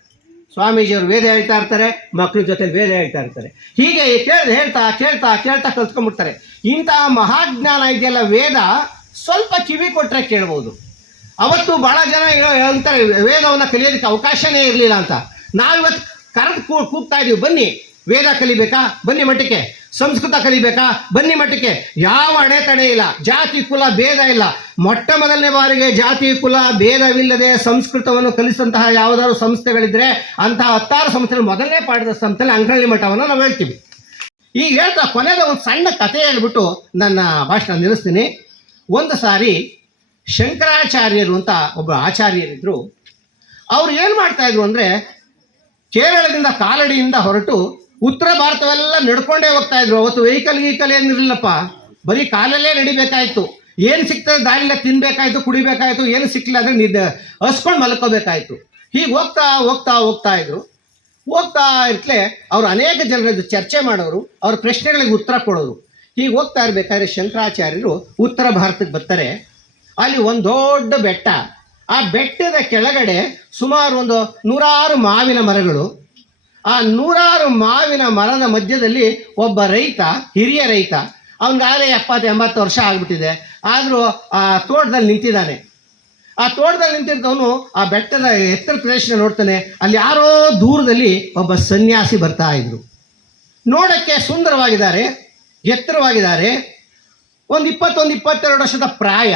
ಸ್ವಾಮೀಜಿಯವರು ವೇದ ಹೇಳ್ತಾ ಇರ್ತಾರೆ, ಮಕ್ಕಳ ಜೊತೆ ವೇದ ಹೇಳ್ತಾ ಇರ್ತಾರೆ. ಹೀಗೆ ಹೇಳ್ತಾ ಕಲ್ತ್ಕೊಂಡ್ಬಿಡ್ತಾರೆ. ಇಂತಹ ಮಹಾಜ್ಞಾನ ಇದೆಯಲ್ಲ ವೇದ, ಸ್ವಲ್ಪ ಕಿವಿ ಕೊಟ್ಟರೆ ಕೇಳ್ಬೋದು. ಅವತ್ತು ಭಾಳ ಜನ ಹೇಳ್ತಾರೆ ವೇದವನ್ನು ಕಲಿಯೋದಕ್ಕೆ ಅವಕಾಶನೇ ಇರಲಿಲ್ಲ ಅಂತ. ನಾವಿವತ್ತು ಕರೆದು ಕೂಗ್ತಾ ಇದ್ದೀವಿ, ಬನ್ನಿ ವೇದ ಕಲಿಬೇಕಾ, ಬನ್ನಿ ಮಟ್ಟಕ್ಕೆ. ಸಂಸ್ಕೃತ ಕಲಿಬೇಕಾ, ಬನ್ನಿ ಮಟ್ಟಕ್ಕೆ. ಯಾವ ಅಡೆತಡೆ ಇಲ್ಲ, ಜಾತಿ ಕುಲ ಭೇದ ಇಲ್ಲ. ಮೊಟ್ಟ ಮೊದಲನೇ ಬಾರಿಗೆ ಜಾತಿ ಕುಲ ಭೇದವಿಲ್ಲದೆ ಸಂಸ್ಕೃತವನ್ನು ಕಲಿಸಿದಂತಹ ಯಾವುದಾದ್ರು ಸಂಸ್ಥೆಗಳಿದ್ದರೆ ಅಂತಹ 16 ಸಂಸ್ಥೆಗಳು ಮೊದಲನೇ ಪಾಠದ ಸಂಸ್ಥೆಯಲ್ಲಿ ಅಂಕಳ್ಳಿ ಮಠವನ್ನು ನಾವು ಹೇಳ್ತೀವಿ. ಈಗ ಹೇಳ್ತಾ ಕೊನೆಯದ ಒಂದು ಸಣ್ಣ ಕಥೆ ಹೇಳ್ಬಿಟ್ಟು ನನ್ನ ಭಾಷಣ ನಿಲ್ಲಿಸ್ತೀನಿ. ಒಂದು ಸಾರಿ ಶಂಕರಾಚಾರ್ಯರು ಅಂತ ಒಬ್ಬ ಆಚಾರ್ಯರಿದ್ದರು. ಅವರು ಏನು ಮಾಡ್ತಾಯಿದ್ರು ಅಂದರೆ, ಕೇರಳದಿಂದ ಕಾಲಡಿಯಿಂದ ಹೊರಟು ಉತ್ತರ ಭಾರತವೆಲ್ಲ ನಡ್ಕೊಂಡೇ ಹೋಗ್ತಾಯಿದ್ರು. ಅವತ್ತು ವೆಹಿಕಲ್ ಏನಿರಲಿಲ್ಲಪ್ಪ, ಬರೀ ಕಾಲಲ್ಲೇ ನಡಿಬೇಕಾಯ್ತು. ಏನು ಸಿಗ್ತದೆ ದಾರಿಲ್ಲ ತಿನ್ನಬೇಕಾಯ್ತು, ಕುಡಿಬೇಕಾಯ್ತು. ಏನು ಸಿಕ್ಕಲಿಲ್ಲ ಅಂದರೆ ಹಸ್ಕೊಂಡು ಮಲ್ಕೋಬೇಕಾಯ್ತು. ಹೀಗೆ ಹೋಗ್ತಾ ಇದ್ರು. ಹೋಗ್ತಾ ಇರ್ತಲೇ ಅವರು ಅನೇಕ ಜನರ ಚರ್ಚೆ ಮಾಡೋರು, ಅವ್ರ ಪ್ರಶ್ನೆಗಳಿಗೆ ಉತ್ತರ ಕೊಡೋರು. ಹೀಗೆ ಹೋಗ್ತಾ ಇರಬೇಕಾದ್ರೆ ಶಂಕರಾಚಾರ್ಯರು ಉತ್ತರ ಭಾರತಕ್ಕೆ ಬರ್ತಾರೆ. ಅಲ್ಲಿ ಒಂದು ದೊಡ್ಡ ಬೆಟ್ಟ. ಆ ಬೆಟ್ಟದ ಕೆಳಗಡೆ ಸುಮಾರು ಒಂದು 100 ಮಾವಿನ ಮರಗಳು. ಆ 100 ಮಾವಿನ ಮರದ ಮಧ್ಯದಲ್ಲಿ ಒಬ್ಬ ರೈತ, ಹಿರಿಯ ರೈತ, ಅವನಿಗಾಗಲೇ 70-80 ವರ್ಷ ಆಗಿಬಿಟ್ಟಿದೆ. ಆದರೂ ಆ ತೋಟದಲ್ಲಿ ನಿಂತಿದ್ದಾನೆ. ಆ ತೋಟದಲ್ಲಿ ನಿಂತಿದ್ದವನು ಆ ಬೆಟ್ಟದ ಎತ್ತರ ಪ್ರದೇಶ ನೋಡ್ತಾನೆ. ಅಲ್ಲಿ ಯಾರೋ ದೂರದಲ್ಲಿ ಒಬ್ಬ ಸನ್ಯಾಸಿ ಬರ್ತಾ ಇದ್ರು. ನೋಡೋಕ್ಕೆ ಸುಂದರವಾಗಿದ್ದಾರೆ, ಎತ್ತರವಾಗಿದ್ದಾರೆ, ಒಂದು 21-22 ವರ್ಷದ ಪ್ರಾಯ.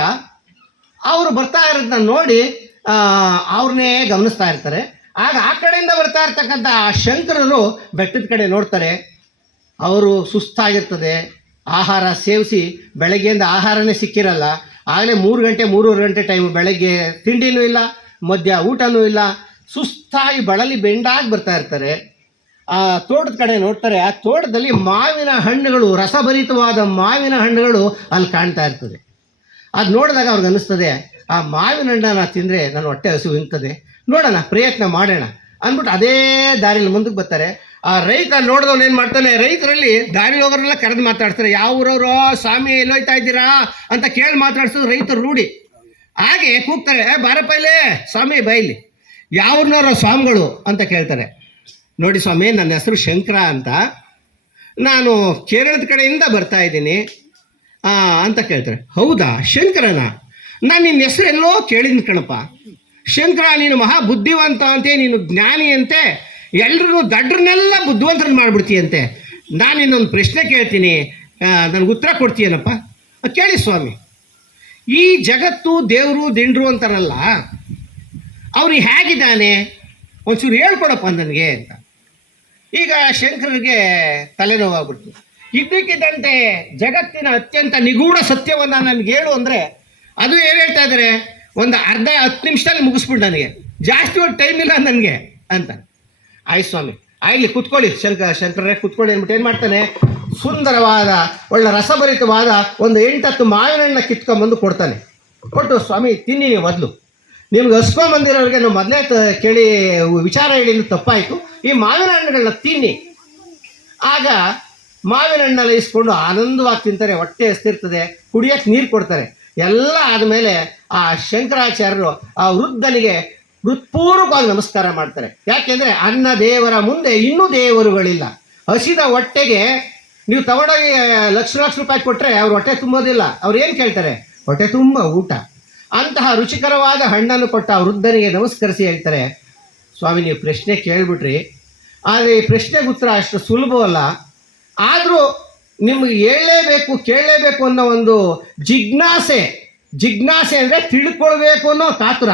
ಅವರು ಬರ್ತಾ ಇರೋದನ್ನ ನೋಡಿ ಅವ್ರನ್ನೇ ಗಮನಿಸ್ತಾ ಇರ್ತಾರೆ. ಆಗ ಆ ಕಡೆಯಿಂದ ಬರ್ತಾ ಇರ್ತಕ್ಕಂಥ ಆ ಶಂಕರರು ಬೆಟ್ಟದ ಕಡೆ ನೋಡ್ತಾರೆ. ಅವರು ಸುಸ್ತಾಗಿರ್ತದೆ, ಆಹಾರ ಸೇವಿಸಿ ಬೆಳಗ್ಗೆಯಿಂದ ಆಹಾರನೇ ಸಿಕ್ಕಿರಲ್ಲ, ಆಗಲೇ 3 ಗಂಟೆ 3:30 ಗಂಟೆ ಟೈಮು, ಬೆಳಗ್ಗೆ ತಿಂಡಿನೂ ಇಲ್ಲ, ಮಧ್ಯ ಊಟನೂ ಇಲ್ಲ, ಸುಸ್ತಾಗಿ ಬಳಲಿ ಬೆಂಡಾಗಿ ಬರ್ತಾ ಇರ್ತಾರೆ. ಆ ತೋಟದ ಕಡೆ ನೋಡ್ತಾರೆ, ಆ ತೋಟದಲ್ಲಿ ಮಾವಿನ ಹಣ್ಣುಗಳು, ರಸಭರಿತವಾದ ಮಾವಿನ ಹಣ್ಣುಗಳು ಅಲ್ಲಿ ಕಾಣ್ತಾ ಇರ್ತದೆ. ಅದು ನೋಡಿದಾಗ ಅವ್ರಿಗೆ ಅನ್ನಿಸ್ತದೆ, ಆ ಮಾವಿನ ಹಣ್ಣನ್ನು ತಿಂದರೆ ನನ್ನ ಹೊಟ್ಟೆ ಹಸಿವು ಇಂತದೆ, ನೋಡೋಣ ಪ್ರಯತ್ನ ಮಾಡೋಣ ಅಂದ್ಬಿಟ್ಟು ಅದೇ ದಾರಿಯಲ್ಲಿ ಮುಂದಕ್ಕೆ ಬರ್ತಾರೆ. ಆ ರೈತ ನೋಡಿದವನು ಏನು ಮಾಡ್ತಾನೆ, ರೈತರಲ್ಲಿ ದಾರಿ ಹೋಗೋರೆಲ್ಲ ಕರೆದು ಮಾತಾಡ್ತಾರೆ, ಯಾವ ಊರವರು, ಸ್ವಾಮಿ ಎಲ್ಲೋಯ್ತಾ ಇದ್ದೀರಾ ಅಂತ ಕೇಳಿ ಮಾತಾಡ್ಸೋದು ರೈತರು ರೂಢಿ. ಹಾಗೆ ಕೂಗ್ತಾರೆ, ಬಾರಪ್ಪ ಇಲ್ಲೇ ಸ್ವಾಮಿ ಬೈಲಿ, ಯಾವ್ರನ್ನವ್ರ ಸ್ವಾಮಿಗಳು ಅಂತ ಕೇಳ್ತಾರೆ. ನೋಡಿ ಸ್ವಾಮಿ, ನನ್ನ ಹೆಸರು ಶಂಕರ ಅಂತ, ನಾನು ಕೇರಳದ ಕಡೆಯಿಂದ ಬರ್ತಾ ಇದ್ದೀನಿ ಅಂತ ಕೇಳ್ತಾರೆ. ಹೌದಾ ಶಂಕರನ, ನಾನು ನಿನ್ನ ಹೆಸರು ಎಲ್ಲೋ ಕೇಳಿದ್ನ ಕಣಪ್ಪ. ಶಂಕರ, ನೀನು ಮಹಾ ಬುದ್ಧಿವಂತ ಅಂತೆ, ನೀನು ಜ್ಞಾನಿ ಅಂತೆ, ಎಲ್ಲರೂ ದಡ್ರನ್ನೆಲ್ಲ ಬುದ್ಧಿವಂತರನ್ನು ಮಾಡಿಬಿಡ್ತೀಯಂತೆ. ನಾನು ಇನ್ನೊಂದು ಪ್ರಶ್ನೆ ಕೇಳ್ತೀನಿ, ನನಗೆ ಉತ್ತರ ಕೊಡ್ತೀಯನಪ್ಪ. ಕೇಳಿ ಸ್ವಾಮಿ, ಈ ಜಗತ್ತು ದೇವರು ದಿಂಡ್ರು ಅಂತಾರಲ್ಲ, ಅವ್ರಿಗೆ ಹೇಗಿದ್ದಾನೆ ಒಂಚೂರು ಹೇಳ್ಕೊಡಪ್ಪ ನನಗೆ ಅಂತ. ಈಗ ಶಂಕರರಿಗೆ ತಲೆನೋವಾಗ್ಬಿಡ್ತು. ಇದ್ದಕ್ಕಿದ್ದಂತೆ ಜಗತ್ತಿನ ಅತ್ಯಂತ ನಿಗೂಢ ಸತ್ಯವನ್ನು ನನಗೆ ಹೇಳು ಅಂದರೆ ಅದು ಏನು ಹೇಳ್ತಾ ಇದ್ದಾರೆ, ಒಂದು 10 ನಿಮಿಷದಲ್ಲಿ ಮುಗಿಸ್ಬಿಟ್ಟು ನನಗೆ, ಜಾಸ್ತಿ ಒಂದು ಟೈಮ್ ಇಲ್ಲ ನನಗೆ ಅಂತ. ಆಯ್ತು ಸ್ವಾಮಿ, ಆಯ್ಲಿ ಕೂತ್ಕೊಳ್ಳಿ ಶಂಕರರೇ ಕೂತ್ಕೊಳ್ಳಿ ಅಂದ್ಬಿಟ್ಟು ಏನು ಮಾಡ್ತಾನೆ, ಸುಂದರವಾದ ಒಳ್ಳೆ ರಸಭರಿತವಾದ ಒಂದು 8-10 ಮಾವಿನ ಹಣ್ಣು ಕಿತ್ಕೊಂಡ್ಬಂದು ಕೊಡ್ತಾನೆ. ಕೊಟ್ಟು, ಸ್ವಾಮಿ ತಿನ್ನಿ, ನೀವು ಮೊದಲು, ನಿಮ್ಗೆ ಹಸ್ಕೊಂಬಂದಿರೋರಿಗೆ ನಾವು ಮೊದಲೇ ಕೇಳಿ ವಿಚಾರ ಹೇಳಿದ್ದು ತಪ್ಪಾಯಿತು, ಈ ಮಾವಿನ ಹಣ್ಣುಗಳನ್ನ ತಿನ್ನಿ. ಆಗ ಮಾವಿನ ಹಣ್ಣೆಲ್ಲ ಇಸ್ಕೊಂಡು ಆನಂದವಾಗಿ ತಿಂತಾರೆ, ಹೊಟ್ಟೆ ಹಸ್ತಿರ್ತದೆ, ಕುಡಿಯೋಕ್ಕೆ ನೀರು ಕೊಡ್ತಾರೆ. ಎಲ್ಲ ಆದಮೇಲೆ ಆ ಶಂಕರಾಚಾರ್ಯರು ಆ ವೃದ್ಧನಿಗೆ ಹೃತ್ಪೂರ್ವಕವಾಗಿ ನಮಸ್ಕಾರ ಮಾಡ್ತಾರೆ. ಯಾಕೆಂದರೆ ಅನ್ನ ದೇವರ ಮುಂದೆ ಇನ್ನೂ ದೇವರುಗಳಿಲ್ಲ. ಹಸಿದ ಹೊಟ್ಟೆಗೆ ನೀವು ತಗೊಂಡೋಗಿ ಲಕ್ಷ ರೂಪಾಯಿ ಕೊಟ್ಟರೆ ಅವ್ರ ಹೊಟ್ಟೆ ತುಂಬೋದಿಲ್ಲ. ಅವ್ರು ಏನು ಕೇಳ್ತಾರೆ, ಹೊಟ್ಟೆ ತುಂಬ ಊಟ. ಅಂತಹ ರುಚಿಕರವಾದ ಹಣ್ಣನ್ನು ಕೊಟ್ಟ ಆ ವೃದ್ಧನಿಗೆ ನಮಸ್ಕರಿಸಿ ಹೇಳ್ತಾರೆ, ಸ್ವಾಮಿ ನೀವು ಪ್ರಶ್ನೆ ಕೇಳಿಬಿಟ್ರಿ, ಆದರೆ ಈ ಪ್ರಶ್ನೆಗೆ ಉತ್ತರ ಅಷ್ಟು ಸುಲಭವಲ್ಲ, ಆದರೂ ನಿಮಗೆ ಕೇಳಲೇಬೇಕು ಅನ್ನೋ ಒಂದು ಜಿಜ್ಞಾಸೆ ಅಂದರೆ ತಿಳ್ಕೊಳ್ಬೇಕು ಅನ್ನೋ ಕಾತುರ.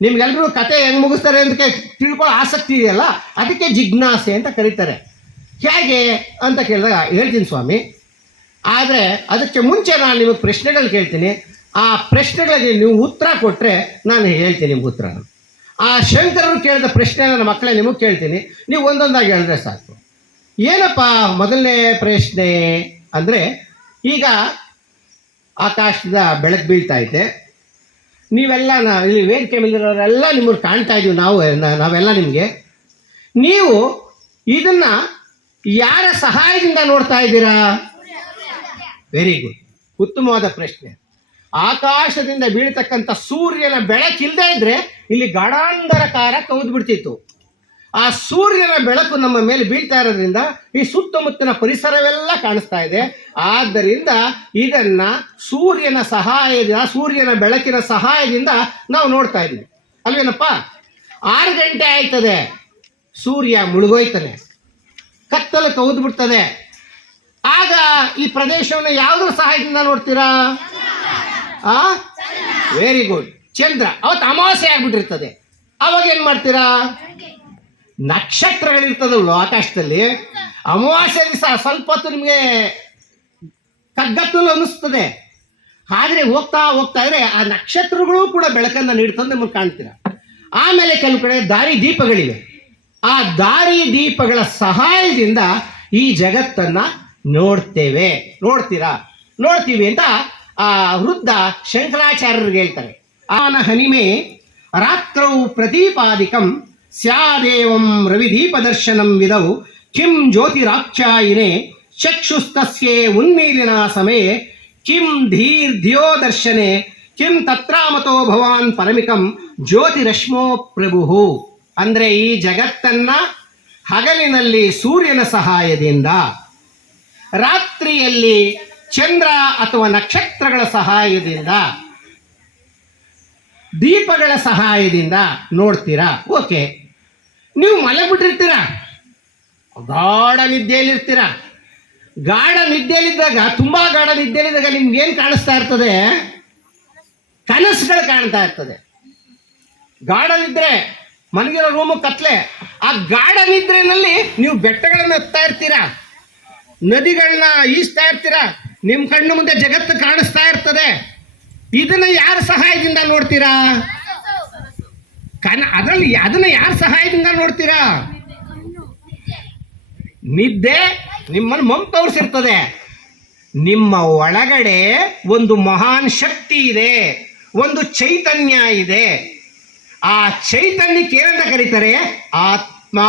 ನಿಮ್ಗೆಲ್ಲರೂ ಕತೆ ಹೆಂಗೆ ಮುಗಿಸ್ತಾರೆ ಅಂತ ತಿಳ್ಕೊಳ್ಳೋ ಆಸಕ್ತಿ ಇದೆಯಲ್ಲ, ಅದಕ್ಕೆ ಜಿಜ್ಞಾಸೆ ಅಂತ ಕರೀತಾರೆ. ಹೇಗೆ ಅಂತ ಕೇಳಿದಾಗ ಹೇಳ್ತೀನಿ ಸ್ವಾಮಿ, ಆದರೆ ಅದಕ್ಕೆ ಮುಂಚೆ ನಾನು ನಿಮಗೆ ಪ್ರಶ್ನೆಗಳು ಕೇಳ್ತೀನಿ, ಆ ಪ್ರಶ್ನೆಗಳಿಗೆ ನೀವು ಉತ್ತರ ಕೊಟ್ಟರೆ ನಾನು ಹೇಳ್ತೀನಿ ನಿಮ್ಗೆ ಉತ್ತರ. ಆ ಶಂಕರರು ಕೇಳಿದ ಪ್ರಶ್ನೆ ನನ್ನ ಮಕ್ಕಳೇ ನಿಮಗೆ ಕೇಳ್ತೀನಿ, ನೀವು ಒಂದೊಂದಾಗಿ ಹೇಳಿದ್ರೆ ಸಾಕು. ಏನಪ್ಪ ಮೊದಲನೇ ಪ್ರಶ್ನೆ ಅಂದರೆ, ಈಗ ಆಕಾಶದ ಬೆಳಕು ಬೀಳ್ತಾ ಐತೆ, ನೀವೆಲ್ಲ ಇಲ್ಲಿ ವೇದಿಕೆ ಮೇಲಿರೋರೆಲ್ಲ ನಿಮ್ಮನ್ನು ಕಾಣ್ತಾ ಇದ್ದೀವಿ, ನಾವೆಲ್ಲ ನಿಮಗೆ. ನೀವು ಇದನ್ನು ಯಾರ ಸಹಾಯದಿಂದ ನೋಡ್ತಾ ಇದ್ದೀರಾ? ವೆರಿ ಗುಡ್, ಉತ್ತಮವಾದ ಪ್ರಶ್ನೆ. ಆಕಾಶದಿಂದ ಬೀಳ್ತಕ್ಕಂಥ ಸೂರ್ಯನ ಬೆಳಕಿಲ್ಲದೆ ಇದ್ದರೆ ಇಲ್ಲಿ ಗಾಢಾಂಧಕಾರ ಕವಿದು ಬಿಡ್ತಿತ್ತು. ಆ ಸೂರ್ಯನ ಬೆಳಕು ನಮ್ಮ ಮೇಲೆ ಬೀಳ್ತಾ ಇರೋದ್ರಿಂದ ಈ ಸುತ್ತಮುತ್ತಲಿನ ಪರಿಸರವೆಲ್ಲ ಕಾಣಿಸ್ತಾ ಇದೆ. ಆದ್ದರಿಂದ ಇದನ್ನು ಸೂರ್ಯನ ಬೆಳಕಿನ ಸಹಾಯದಿಂದ ನಾವು ನೋಡ್ತಾ ಇದ್ದೀವಿ ಅಲ್ವೇನಪ್ಪ. 6 ಗಂಟೆ ಆಯ್ತದೆ, ಸೂರ್ಯ ಮುಳುಗೋಯ್ತಾನೆ, ಕತ್ತಲು ಕವಿದು ಬಿಡ್ತದೆ. ಆಗ ಈ ಪ್ರದೇಶವನ್ನು ಯಾವುದ್ರ ಸಹಾಯದಿಂದ ನೋಡ್ತೀರಾ? ವೆರಿ ಗುಡ್, ಚಂದ್ರ. ಅವತ್ತು ಅಮಾವಾಸ್ಯೆ ಆಗ್ಬಿಟ್ಟಿರ್ತದೆ. ಅವಾಗ ಏನು ಮಾಡ್ತೀರಾ? ನಕ್ಷತ್ರಗಳಿರ್ತದಲ್ವ ಆಕಾಶದಲ್ಲಿ, ಅಮಾವಾಸ್ಯೆ ದಿವಸ ಸ್ವಲ್ಪ ಹೊತ್ತು ನಿಮಗೆ ಕಗ್ಗತ್ತಲು ಅನ್ನಿಸ್ತದೆ. ಆದರೆ ಹೋಗ್ತಾ ಇದ್ರೆ ಆ ನಕ್ಷತ್ರಗಳು ಕೂಡ ಬೆಳಕನ್ನು ನೀಡ್ತಂದು ನಿಮಗೆ ಕಾಣ್ತೀರ. ಆಮೇಲೆ ಕೆಲವು ಕಡೆ ದಾರಿ ದೀಪಗಳಿವೆ. ಆ ದಾರಿ ದೀಪಗಳ ಸಹಾಯದಿಂದ ಈ ಜಗತ್ತನ್ನು ನೋಡ್ತೀವಿ ಅಂತ ಆ ವೃದ್ಧ ಶಂಕರಾಚಾರ್ಯರಿಗೆ ಹೇಳ್ತಾರೆ. ಆನ ಹನಿಮೆ ರಾತ್ರೌ ಪ್ರದೀಪಾದಿಕಂ ಸ್ಯಾದೇವಂ ರವಿದೀಪದರ್ಶನಂ ವಿದೌ ಕಿಂ ಜ್ಯೋತಿರಾಖ್ಯಾಯಿನೇ ಚಕ್ಷುಸ್ತಸ್ಯೇ ಉನ್ಮೀಲಿನ ಸಮಯೇ ಕಿಂ ಧೀರ್ಧ್ಯೋ ದರ್ಶನೆ ಕಿಂ ತತ್ರಾಮತೋ ಭವಾನ್ ಪರಮಿಕಂ ಜ್ಯೋತಿರಶ್ಮೋ ಪ್ರಭು. ಅಂದರೆ ಈ ಜಗತ್ತನ್ನು ಹಗಲಿನಲ್ಲಿ ಸೂರ್ಯನ ಸಹಾಯದಿಂದ, ರಾತ್ರಿಯಲ್ಲಿ ಚಂದ್ರ ಅಥವಾ ನಕ್ಷತ್ರಗಳ ಸಹಾಯದಿಂದ, ದೀಪಗಳ ಸಹಾಯದಿಂದ ನೋಡ್ತೀರಾ. ಓಕೆ, ನೀವು ಮಲಗಿಬಿಟ್ಟಿರ್ತೀರ, ಗಾಢ ನಿದ್ದೆಯಲ್ಲಿರ್ತೀರ. ಗಾಢ ನಿದ್ದೆಯಲ್ಲಿದ್ದಾಗ, ತುಂಬ ಗಾಢ ನಿದ್ದೆಯಲ್ಲಿದ್ದಾಗ ನಿಮ್ಗೇನು ಕಾಣಿಸ್ತಾ ಇರ್ತದೆ? ಕನಸುಗಳು ಕಾಣ್ತಾ ಇರ್ತದೆ. ಗಾಢ ನಿದ್ರೆ, ಮಲಗಿರೋ ರೂಮು ಕತ್ಲೆ. ಆ ಗಾಢ ನಿದ್ರೆಯಲ್ಲಿ ನೀವು ಬೆಟ್ಟಗಳನ್ನು ಹತ್ತಾ ಇರ್ತೀರ. ನದಿಗಳನ್ನ ಈಸ್ತಾ ಇರ್ತೀರಾ, ನಿಮ್ಮ ಕಣ್ಣು ಮುಂದೆ ಜಗತ್ತು ಕಾಣಿಸ್ತಾ ಇರ್ತದೆ. ಇದನ್ನ ಯಾರ ಸಹಾಯದಿಂದ ನೋಡ್ತೀರಾ? ಅದನ್ನ ಯಾರ ಸಹಾಯದಿಂದ ನೋಡ್ತೀರಾ? ನಿದ್ದೆ ನಿಮ್ಮನ್ನು ಮಂಪು ತೋರಿಸಿರ್ತದೆ. ನಿಮ್ಮ ಒಳಗಡೆ ಒಂದು ಮಹಾನ್ ಶಕ್ತಿ ಇದೆ, ಒಂದು ಚೈತನ್ಯ ಇದೆ. ಆ ಚೈತನ್ಯಕ್ಕೆ ಏನಂತ ಕರೀತಾರೆ? ಆತ್ಮ.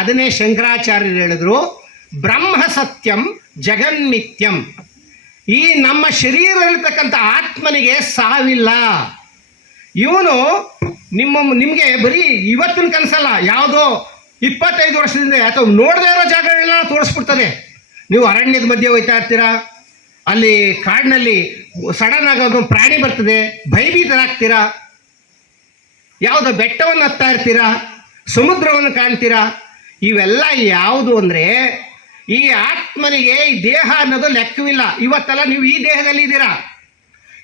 ಅದನ್ನೇ ಶಂಕರಾಚಾರ್ಯರು ಹೇಳಿದ್ರು, ಬ್ರಹ್ಮ ಸತ್ಯಂ ಜಗನ್ಮಿತ್ಯಂ. ಈ ನಮ್ಮ ಶರೀರದಲ್ಲಿರ್ತಕ್ಕಂಥ ಆತ್ಮನಿಗೆ ಸಾವಿಲ್ಲ. ಇವನು ನಿಮಗೆ ಬರೀ ಇವತ್ತಿನ ಕನಸಲ್ಲ, ಯಾವುದೋ 25 ವರ್ಷದಿಂದ ಅಥವಾ ನೋಡದೇ ಇರೋ ಜಾಗಗಳನ್ನ ತೋರಿಸ್ಬಿಡ್ತದೆ. ನೀವು ಅರಣ್ಯದ ಮಧ್ಯೆ ಹೋಗ್ತಾ ಇರ್ತೀರಾ, ಅಲ್ಲಿ ಕಾಡಿನಲ್ಲಿ ಸಡನ್ ಆಗಿ ಒಂದು ಪ್ರಾಣಿ ಬರ್ತದೆ, ಭಯಭೀತರಾಗ್ತೀರಾ. ಯಾವುದೋ ಬೆಟ್ಟವನ್ನು ಹತ್ತಾ ಇರ್ತೀರಾ, ಸಮುದ್ರವನ್ನು ಕಾಣ್ತೀರಾ. ಇವೆಲ್ಲ ಯಾವುದು ಅಂದರೆ ಈ ಆತ್ಮನಿಗೆ ಈ ದೇಹ ಅನ್ನೋದು ಲೆಕ್ಕವಿಲ್ಲ. ಇವತ್ತೆಲ್ಲ ನೀವು ಈ ದೇಹದಲ್ಲಿ ಇದ್ದೀರಾ.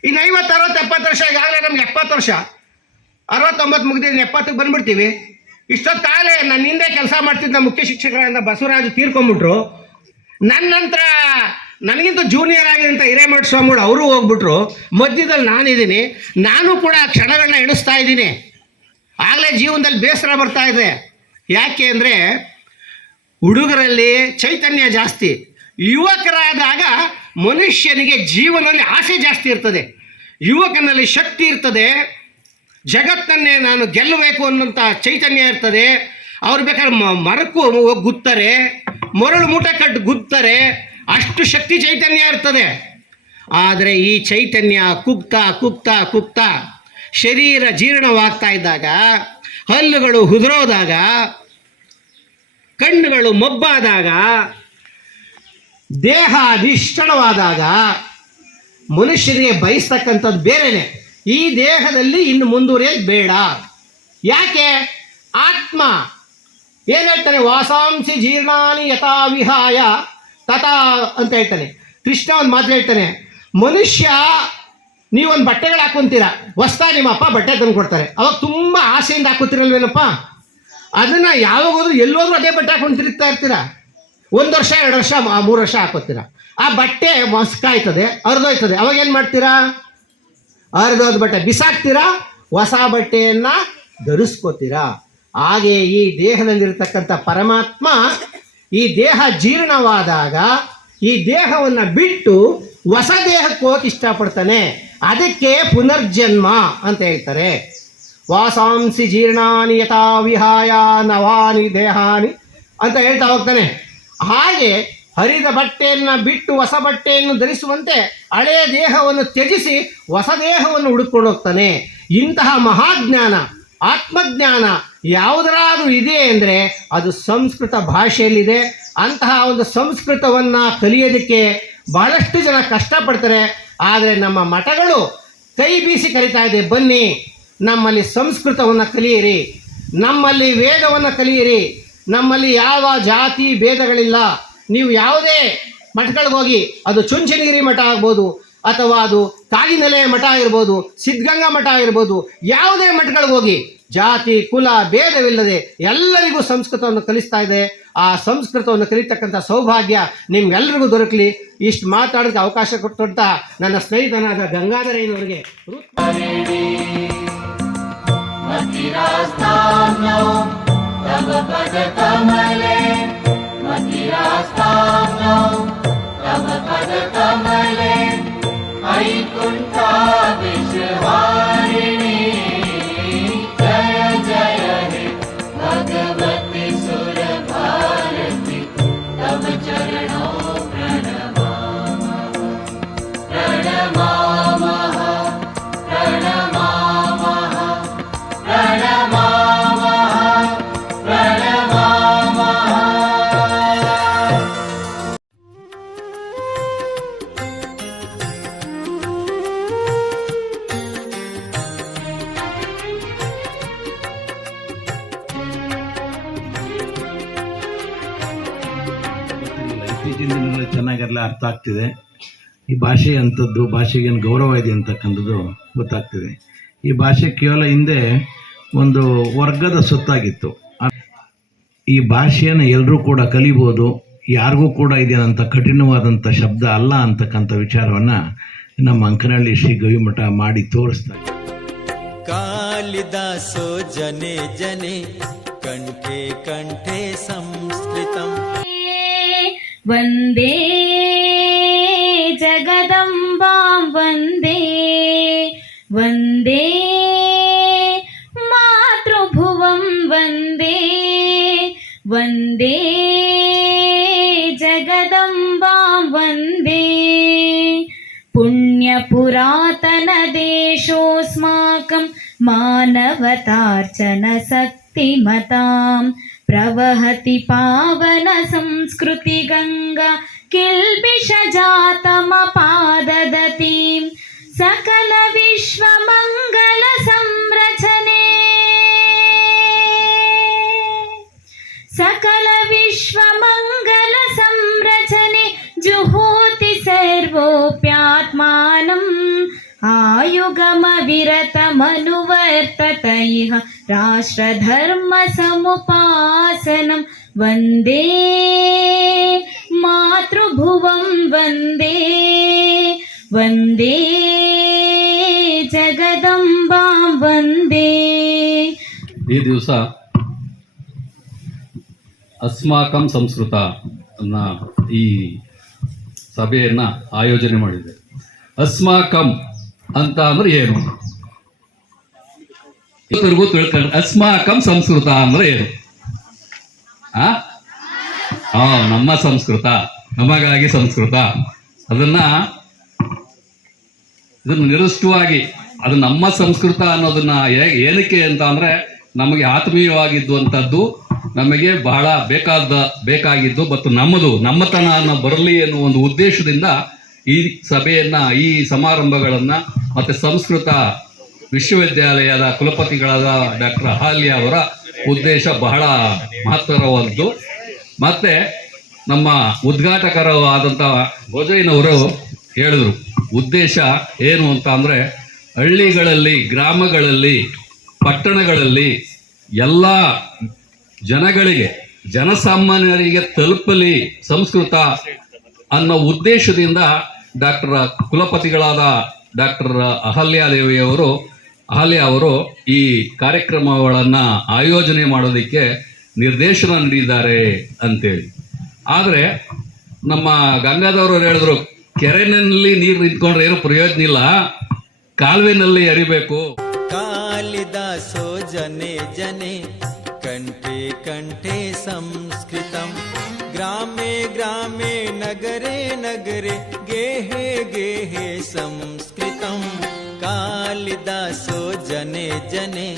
ಇನ್ನು 50, 60, 70 ವರ್ಷ, ಈಗಾಗಲೇ ನಮ್ಗೆ 70 ವರ್ಷ, 69 ಮುಗಿದಿದ್ದು 70ಕ್ಕೆ ಬಂದ್ಬಿಡ್ತೀವಿ. ಇಷ್ಟೊತ್ತು ಕಾಲೇ ನನ್ನ ಹಿಂದೆ ಕೆಲಸ ಮಾಡ್ತಿದ್ದ ಮುಖ್ಯ ಶಿಕ್ಷಕರಾದ ಬಸವರಾಜು ತೀರ್ಕೊಂಡ್ಬಿಟ್ರು. ನನ್ನ ನಂತರ ನನಗಿಂತ ಜೂನಿಯರ್ ಆಗಿರೋಂಥ ಹಿರೇಮಠ ಸ್ವಾಮಿಗಳು ಅವರು ಹೋಗ್ಬಿಟ್ರು. ಮಧ್ಯದಲ್ಲಿ ನಾನಿದ್ದೀನಿ. ನಾನು ಕೂಡ ಕ್ಷಣಗಳನ್ನ ಎಣಿಸ್ತಾ ಇದ್ದೀನಿ. ಆಗಲೇ ಜೀವನದಲ್ಲಿ ಬೇಸರ ಬರ್ತಾ ಇದೆ. ಯಾಕೆ ಅಂದರೆ ಹುಡುಗರಲ್ಲಿ ಚೈತನ್ಯ ಜಾಸ್ತಿ, ಯುವಕರಾದಾಗ ಮನುಷ್ಯನಿಗೆ ಜೀವನದಲ್ಲಿ ಆಸೆ ಜಾಸ್ತಿ ಇರ್ತದೆ, ಯುವಕನಲ್ಲಿ ಶಕ್ತಿ ಇರ್ತದೆ, ಜಗತ್ತನ್ನೇ ನಾನು ಗೆಲ್ಲಬೇಕು ಅನ್ನೋಂಥ ಚೈತನ್ಯ ಇರ್ತದೆ. ಅವ್ರು ಬೇಕಾದ್ರೆ ಮರಕ್ಕೂ ಹೋಗಿ ಗುತ್ತಾರೆ, ಮರಳು ಮೂಟೆ ಕಟ್ಟು ಗುತ್ತಾರೆ, ಅಷ್ಟು ಶಕ್ತಿ ಚೈತನ್ಯ ಇರ್ತದೆ. ಆದರೆ ಈ ಚೈತನ್ಯ ಕುಗ್ತಾ ಕುಗ್ತಾ ಕುಗ್ತಾ ಶರೀರ ಜೀರ್ಣವಾಗ್ತಾ ಇದ್ದಾಗ, ಹಲ್ಲುಗಳು ಉದುರೋದಾಗ, ಕಣ್ಣುಗಳು ಮಬ್ಬಾದಾಗ, ದೇಹ ನಿಶ್ಚಳವಾದಾಗ ಮನುಷ್ಯನಿಗೆ ಬಯಸ್ತಕ್ಕಂಥದ್ದು ಬೇರೆನೆ. ಈ ದೇಹದಲ್ಲಿ ಇನ್ನು ಮುಂದುವರಿಯೋದು ಬೇಡ. ಯಾಕೆ? ಆತ್ಮ ಏನು ಹೇಳ್ತಾನೆ? ವಾಸಾಂಸಿ ಜೀರ್ಣಾನಿ ಯಥಾ ವಿಹಾಯ ತಥಾ ಅಂತ ಹೇಳ್ತಾನೆ. ಕೃಷ್ಣ ಒಂದು ಮಾತು ಹೇಳ್ತಾನೆ, ಮನುಷ್ಯ ನೀವೊಂದು ಬಟ್ಟೆಗಳು ಹಾಕೊಂತೀರಾ, ಹೊಸ್ದಾಗಿ ನಿಮ್ಮ ಅಪ್ಪ ಬಟ್ಟೆ ತಂದು ಕೊಡ್ತಾರೆ, ಅವಾಗ ತುಂಬ ಆಸೆಯಿಂದ ಹಾಕೋತಿರಲ್ವೇನಪ್ಪ. ಅದನ್ನು ಯಾವಾಗ ಹೋದ್ರೂ ಎಲ್ಲೋದ್ರೂ ಅದೇ ಬಟ್ಟೆ ಹಾಕೊಂಡು ತಿರುಗ್ತಾ ಇರ್ತೀರಾ. 1 ವರ್ಷ 2 ವರ್ಷ 3 ವರ್ಷ ಹಾಕೋತೀರಾ. ಆ ಬಟ್ಟೆ ಮಸ್ಕಾಯ್ತದೆ, ಹರಿದೋಯ್ತದೆ. ಅವಾಗ ಏನು ಮಾಡ್ತೀರಾ? ಹರಿದೋದ ಬಟ್ಟೆ ಬಿಸಾಕ್ತೀರಾ, ಹೊಸ ಬಟ್ಟೆಯನ್ನು ಧರಿಸ್ಕೋತೀರಾ. ಹಾಗೆ ಈ ದೇಹದಲ್ಲಿರ್ತಕ್ಕಂಥ ಪರಮಾತ್ಮ ಈ ದೇಹ ಜೀರ್ಣವಾದಾಗ ಈ ದೇಹವನ್ನು ಬಿಟ್ಟು ಹೊಸ ದೇಹಕ್ಕೆ ಹೋಗಕ್ಕೆ ಇಷ್ಟಪಡ್ತಾನೆ. ಅದಕ್ಕೆ ಪುನರ್ಜನ್ಮ ಅಂತ ಹೇಳ್ತಾರೆ. ವಾಸಾಂಸಿ ಜೀರ್ಣಾನಿ ಯಥಾ ವಿಹಾಯ ನವಾನಿ ದೇಹಾನಿ ಅಂತ ಹೇಳ್ತಾ ಹೋಗ್ತಾನೆ. ಹಾಗೆ ಹರಿದ ಬಟ್ಟೆಯನ್ನು ಬಿಟ್ಟು ಹೊಸ ಬಟ್ಟೆಯನ್ನು ಧರಿಸುವಂತೆ ಹಳೆಯ ದೇಹವನ್ನು ತ್ಯಜಿಸಿ ಹೊಸ ದೇಹವನ್ನು ಹುಡುಕೊಂಡು ಹೋಗ್ತಾನೆ. ಇಂತಹ ಮಹಾಜ್ಞಾನ, ಆತ್ಮಜ್ಞಾನ ಯಾವುದರಾದರೂ ಇದೆ ಅಂದರೆ ಅದು ಸಂಸ್ಕೃತ ಭಾಷೆಯಲ್ಲಿದೆ. ಅಂತಹ ಒಂದು ಸಂಸ್ಕೃತವನ್ನು ಕಲಿಯೋದಕ್ಕೆ ಬಹಳಷ್ಟು ಜನ ಕಷ್ಟಪಡ್ತಾರೆ. ಆದರೆ ನಮ್ಮ ಮಠಗಳು ಕೈ ಬೀಸಿ ಕರೀತಾ ಇದೆ, ಬನ್ನಿ ನಮ್ಮಲ್ಲಿ ಸಂಸ್ಕೃತವನ್ನು ಕಲಿಯಿರಿ, ನಮ್ಮಲ್ಲಿ ವೇದವನ್ನು ಕಲಿಯಿರಿ, ನಮ್ಮಲ್ಲಿ ಯಾವ ಜಾತಿ ಭೇದಗಳಿಲ್ಲ. ನೀವು ಯಾವುದೇ ಮಠಗಳಿಗೆ ಹೋಗಿ, ಅದು ಚುಂಚನಗಿರಿ ಮಠ ಆಗ್ಬೋದು, ಅಥವಾ ಅದು ಕಾಗಿನೆಲೆ ಮಠ ಇರ್ಬೋದು, ಸಿದ್ಧಗಂಗಾ ಮಠ ಇರ್ಬೋದು, ಯಾವುದೇ ಮಠಗಳಿಗೆ ಹೋಗಿ ಜಾತಿ ಕುಲ ಭೇದವಿಲ್ಲದೆ ಎಲ್ಲರಿಗೂ ಸಂಸ್ಕೃತವನ್ನು ಕಲಿಸ್ತಾ ಇದೆ. ಆ ಸಂಸ್ಕೃತವನ್ನು ಕಲಿತಕ್ಕಂಥ ಸೌಭಾಗ್ಯ ನಿಮ್ಗೆಲ್ಲರಿಗೂ ದೊರಕಲಿ. ಇಷ್ಟು ಮಾತಾಡೋಕ್ಕೆ ಅವಕಾಶ ಕೊಟ್ಟಂಥ ನನ್ನ ಸ್ನೇಹಿತನಾದ ಗಂಗಾಧರಯ್ಯನವರಿಗೆ ಇತ್ತೀಚಿನ ದಿನಗಳಲ್ಲಿ ಚೆನ್ನಾಗೆಲ್ಲ ಅರ್ಥ ಆಗ್ತಿದೆ. ಈ ಭಾಷೆ ಅಂಥದ್ದು, ಭಾಷೆಗೇನು ಗೌರವ ಇದೆ ಅಂತಕ್ಕಂಥದ್ದು ಗೊತ್ತಾಗ್ತಿದೆ. ಈ ಭಾಷೆ ಕೇವಲ ಹಿಂದೆ ಒಂದು ವರ್ಗದ ಸೊತ್ತಾಗಿತ್ತು. ಈ ಭಾಷೆಯನ್ನು ಎಲ್ಲರೂ ಕೂಡ ಕಲಿಬೋದು, ಯಾರಿಗೂ ಕೂಡ ಇದೇನಂತ ಕಠಿಣವಾದಂಥ ಶಬ್ದ ಅಲ್ಲ ಅಂತಕ್ಕಂಥ ವಿಚಾರವನ್ನು ನಮ್ಮ ಅಂಕನಹಳ್ಳಿ ಶ್ರೀ ಗವಿಮಠ ಮಾಡಿ ತೋರಿಸ್ತಾ ಇದ್ದಾರೆ. कालिदासो जने जने कंठे कंठे संस्कृतम् वन्दे जगदम्बां वन्दे वन्दे मातृभुवं वन्दे वन्दे जगदम्बां वन्दे पुण्यपुरातनदेशोऽस्माकं मानवतार्चनशक्तिमतां प्रवहति पावनसंस्कृतिगङ्गा किल्बिषजातमपाददतीं सकलविश्वमङ्गलसंरचने सकलविश्वमङ्गलसंरचने जुहोति सर्वोऽप्यात्मानम् आयुगमविरतमनुवर्तत इह राष्ट्रधर्मसमुपासनं वन्दे मातृभुवं वन्दे वन्दे जगदम्बां वन्दे. ಈ ದಿವಸ ಅಸ್ಮಾಕಂ ಸಂಸ್ಕೃತ ಅನ್ನ ಈ ಸಭೆಯನ್ನು ಆಯೋಜನೆ ಮಾಡಿದೆ. ಅಸ್ಮಾಕಂ ಅಂತ ಅಂದ್ರೆ ಏನು ತಿಳ್ಕೊಂಡು, ಅಸ್ಮಾಕಂ ಸಂಸ್ಕೃತ ಅಂದ್ರೆ ಏನು? ನಮ್ಮ ಸಂಸ್ಕೃತ, ನಮಗಾಗಿ ಸಂಸ್ಕೃತ. ಇದನ್ನು ನಿರ್ದಿಷ್ಟವಾಗಿ ಅದು ನಮ್ಮ ಸಂಸ್ಕೃತ ಅನ್ನೋದನ್ನ ಏನಕ್ಕೆ ಅಂತ ಅಂದ್ರೆ, ನಮಗೆ ಆತ್ಮೀಯವಾಗಿದ್ದುವಂಥದ್ದು, ನಮಗೆ ಬಹಳ ಬೇಕಾಗಿದ್ದು ಮತ್ತು ನಮ್ಮತನ ಅನ್ನೋ ಬರಲಿ ಎನ್ನುವ ಒಂದು ಉದ್ದೇಶದಿಂದ ಈ ಸಭೆಯನ್ನ, ಈ ಸಮಾರಂಭಗಳನ್ನ ಮತ್ತೆ ಸಂಸ್ಕೃತ ವಿಶ್ವವಿದ್ಯಾಲಯದ ಕುಲಪತಿಗಳಾದ ಡಾಕ್ಟರ್ ಅಹಲ್ಯ ಅವರ ಉದ್ದೇಶ ಬಹಳ ಮಹತ್ತರವಾದದ್ದು. ಮತ್ತೆ ನಮ್ಮ ಉದ್ಘಾಟಕರು ಆದಂಥ ಭೋಜಯ್ಯನವರು ಹೇಳಿದ್ರು, ಉದ್ದೇಶ ಏನು ಅಂತ ಅಂದ್ರೆ, ಹಳ್ಳಿಗಳಲ್ಲಿ, ಗ್ರಾಮಗಳಲ್ಲಿ, ಪಟ್ಟಣಗಳಲ್ಲಿ ಎಲ್ಲ ಜನಗಳಿಗೆ, ಜನಸಾಮಾನ್ಯರಿಗೆ ತಲುಪಲಿ ಸಂಸ್ಕೃತ ಅನ್ನೋ ಉದ್ದೇಶದಿಂದ ಡಾಕ್ಟರ್ ಕುಲಪತಿಗಳಾದ ಡಾಕ್ಟರ್ ಅಹಲ್ಯ ಅವರು ಈ ಕಾರ್ಯಕ್ರಮಗಳನ್ನು ಆಯೋಜನೆ ಮಾಡೋದಕ್ಕೆ ನಿರ್ದೇಶನ ನೀಡಿದ್ದಾರೆ ಅಂತೇಳಿ. ಆದರೆ ನಮ್ಮ ಗಂಗಾಧವರು ಹೇಳಿದ್ರು, ಕೆರೆನಲ್ಲಿ ನೀರು ನಿಂತ್ಕೊಂಡ್ರೆ ಏನು ಪ್ರಯೋಜನ ಇಲ್ಲ, ಕಾಲುವೆನಲ್ಲಿ ಹರಿಬೇಕು. कालिदासो जने जने कंठे कंठे संस्कृतम् ग्रामे ग्रामे नगरे नगरे गेहे गेहे संस्कृतम् कालिदासो जने जने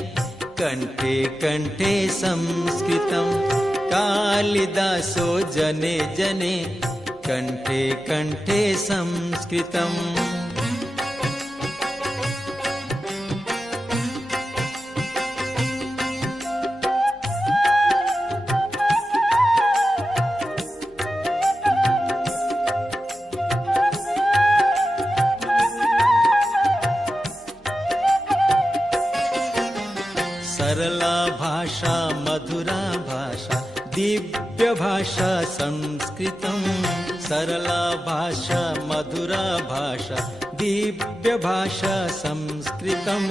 कंठे कंठे संस्कृतम् कालिदासो जने जने कंठे कंठे संस्कृतम्. सरला भाषा मधुरा भाषा दिव्य भाषा संस्कृतम् सरला भाषा मधुरा भाषा दिव्य भाषा संस्कृतम्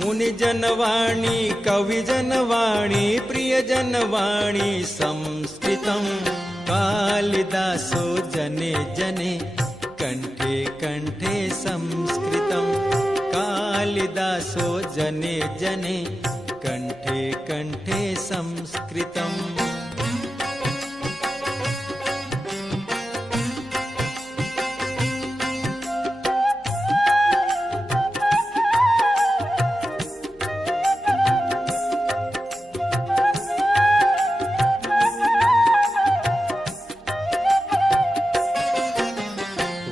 मुनिजनवाणी कविजनवाणी प्रियजनवाणी संस्कृतम् कालिदासो जने जने कंठे कंठे संस्कृतम् कालिदासो जने जने कंठे कंठे संस्कृतम्.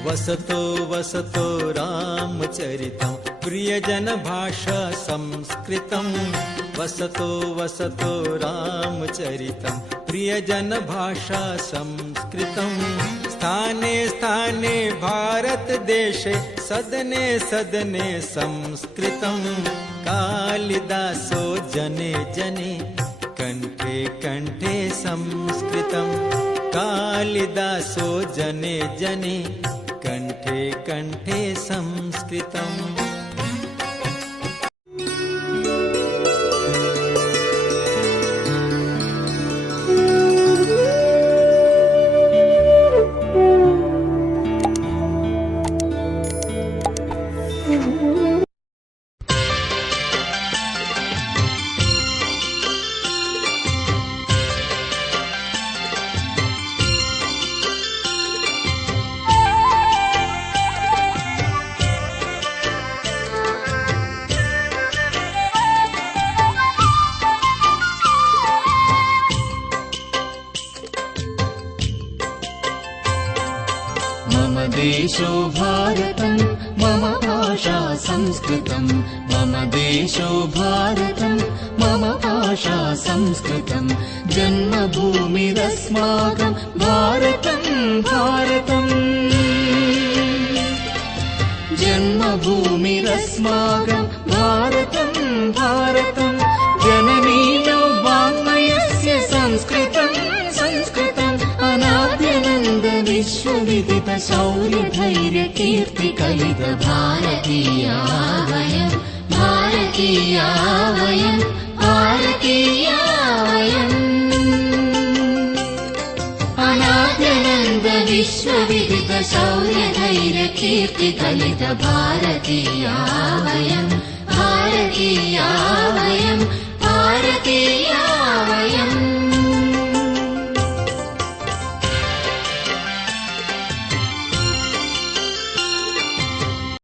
वसतो वसतो रामचरितं प्रियजन भाषा संस्कृतम् वसतो वसतो रामचरितं प्रियजन भाषा संस्कृतम् स्थाने स्थाने भारत देशे सदने सदने संस्कृतम् कालिदासो जने जने कंठे कंठे संस्कृतम् कालिदासो जने जने कंठे कंठे संस्कृतम् मम देशो भारतं मम भाषा संस्कृतं मम देशो भारतं मम भाषा संस्कृतं जन्मभूमिरस्माकं भारतं भारतम् जन्मभूमिरस्माकं भारतं भारतं जननी वाङ्मयस्य संस्कृतं संस्कृतम् अनाद्यनन्द विश्वविदित शौर्य धैर्य कीर्ति कलित भारतीया वयं भारतीया वयं भारतीया वयम् अनाद्यनन्द विश्वविदित शौर्य धैर्य कीर्ति कलित भारतीया वयं भारतीया वयं भारतीया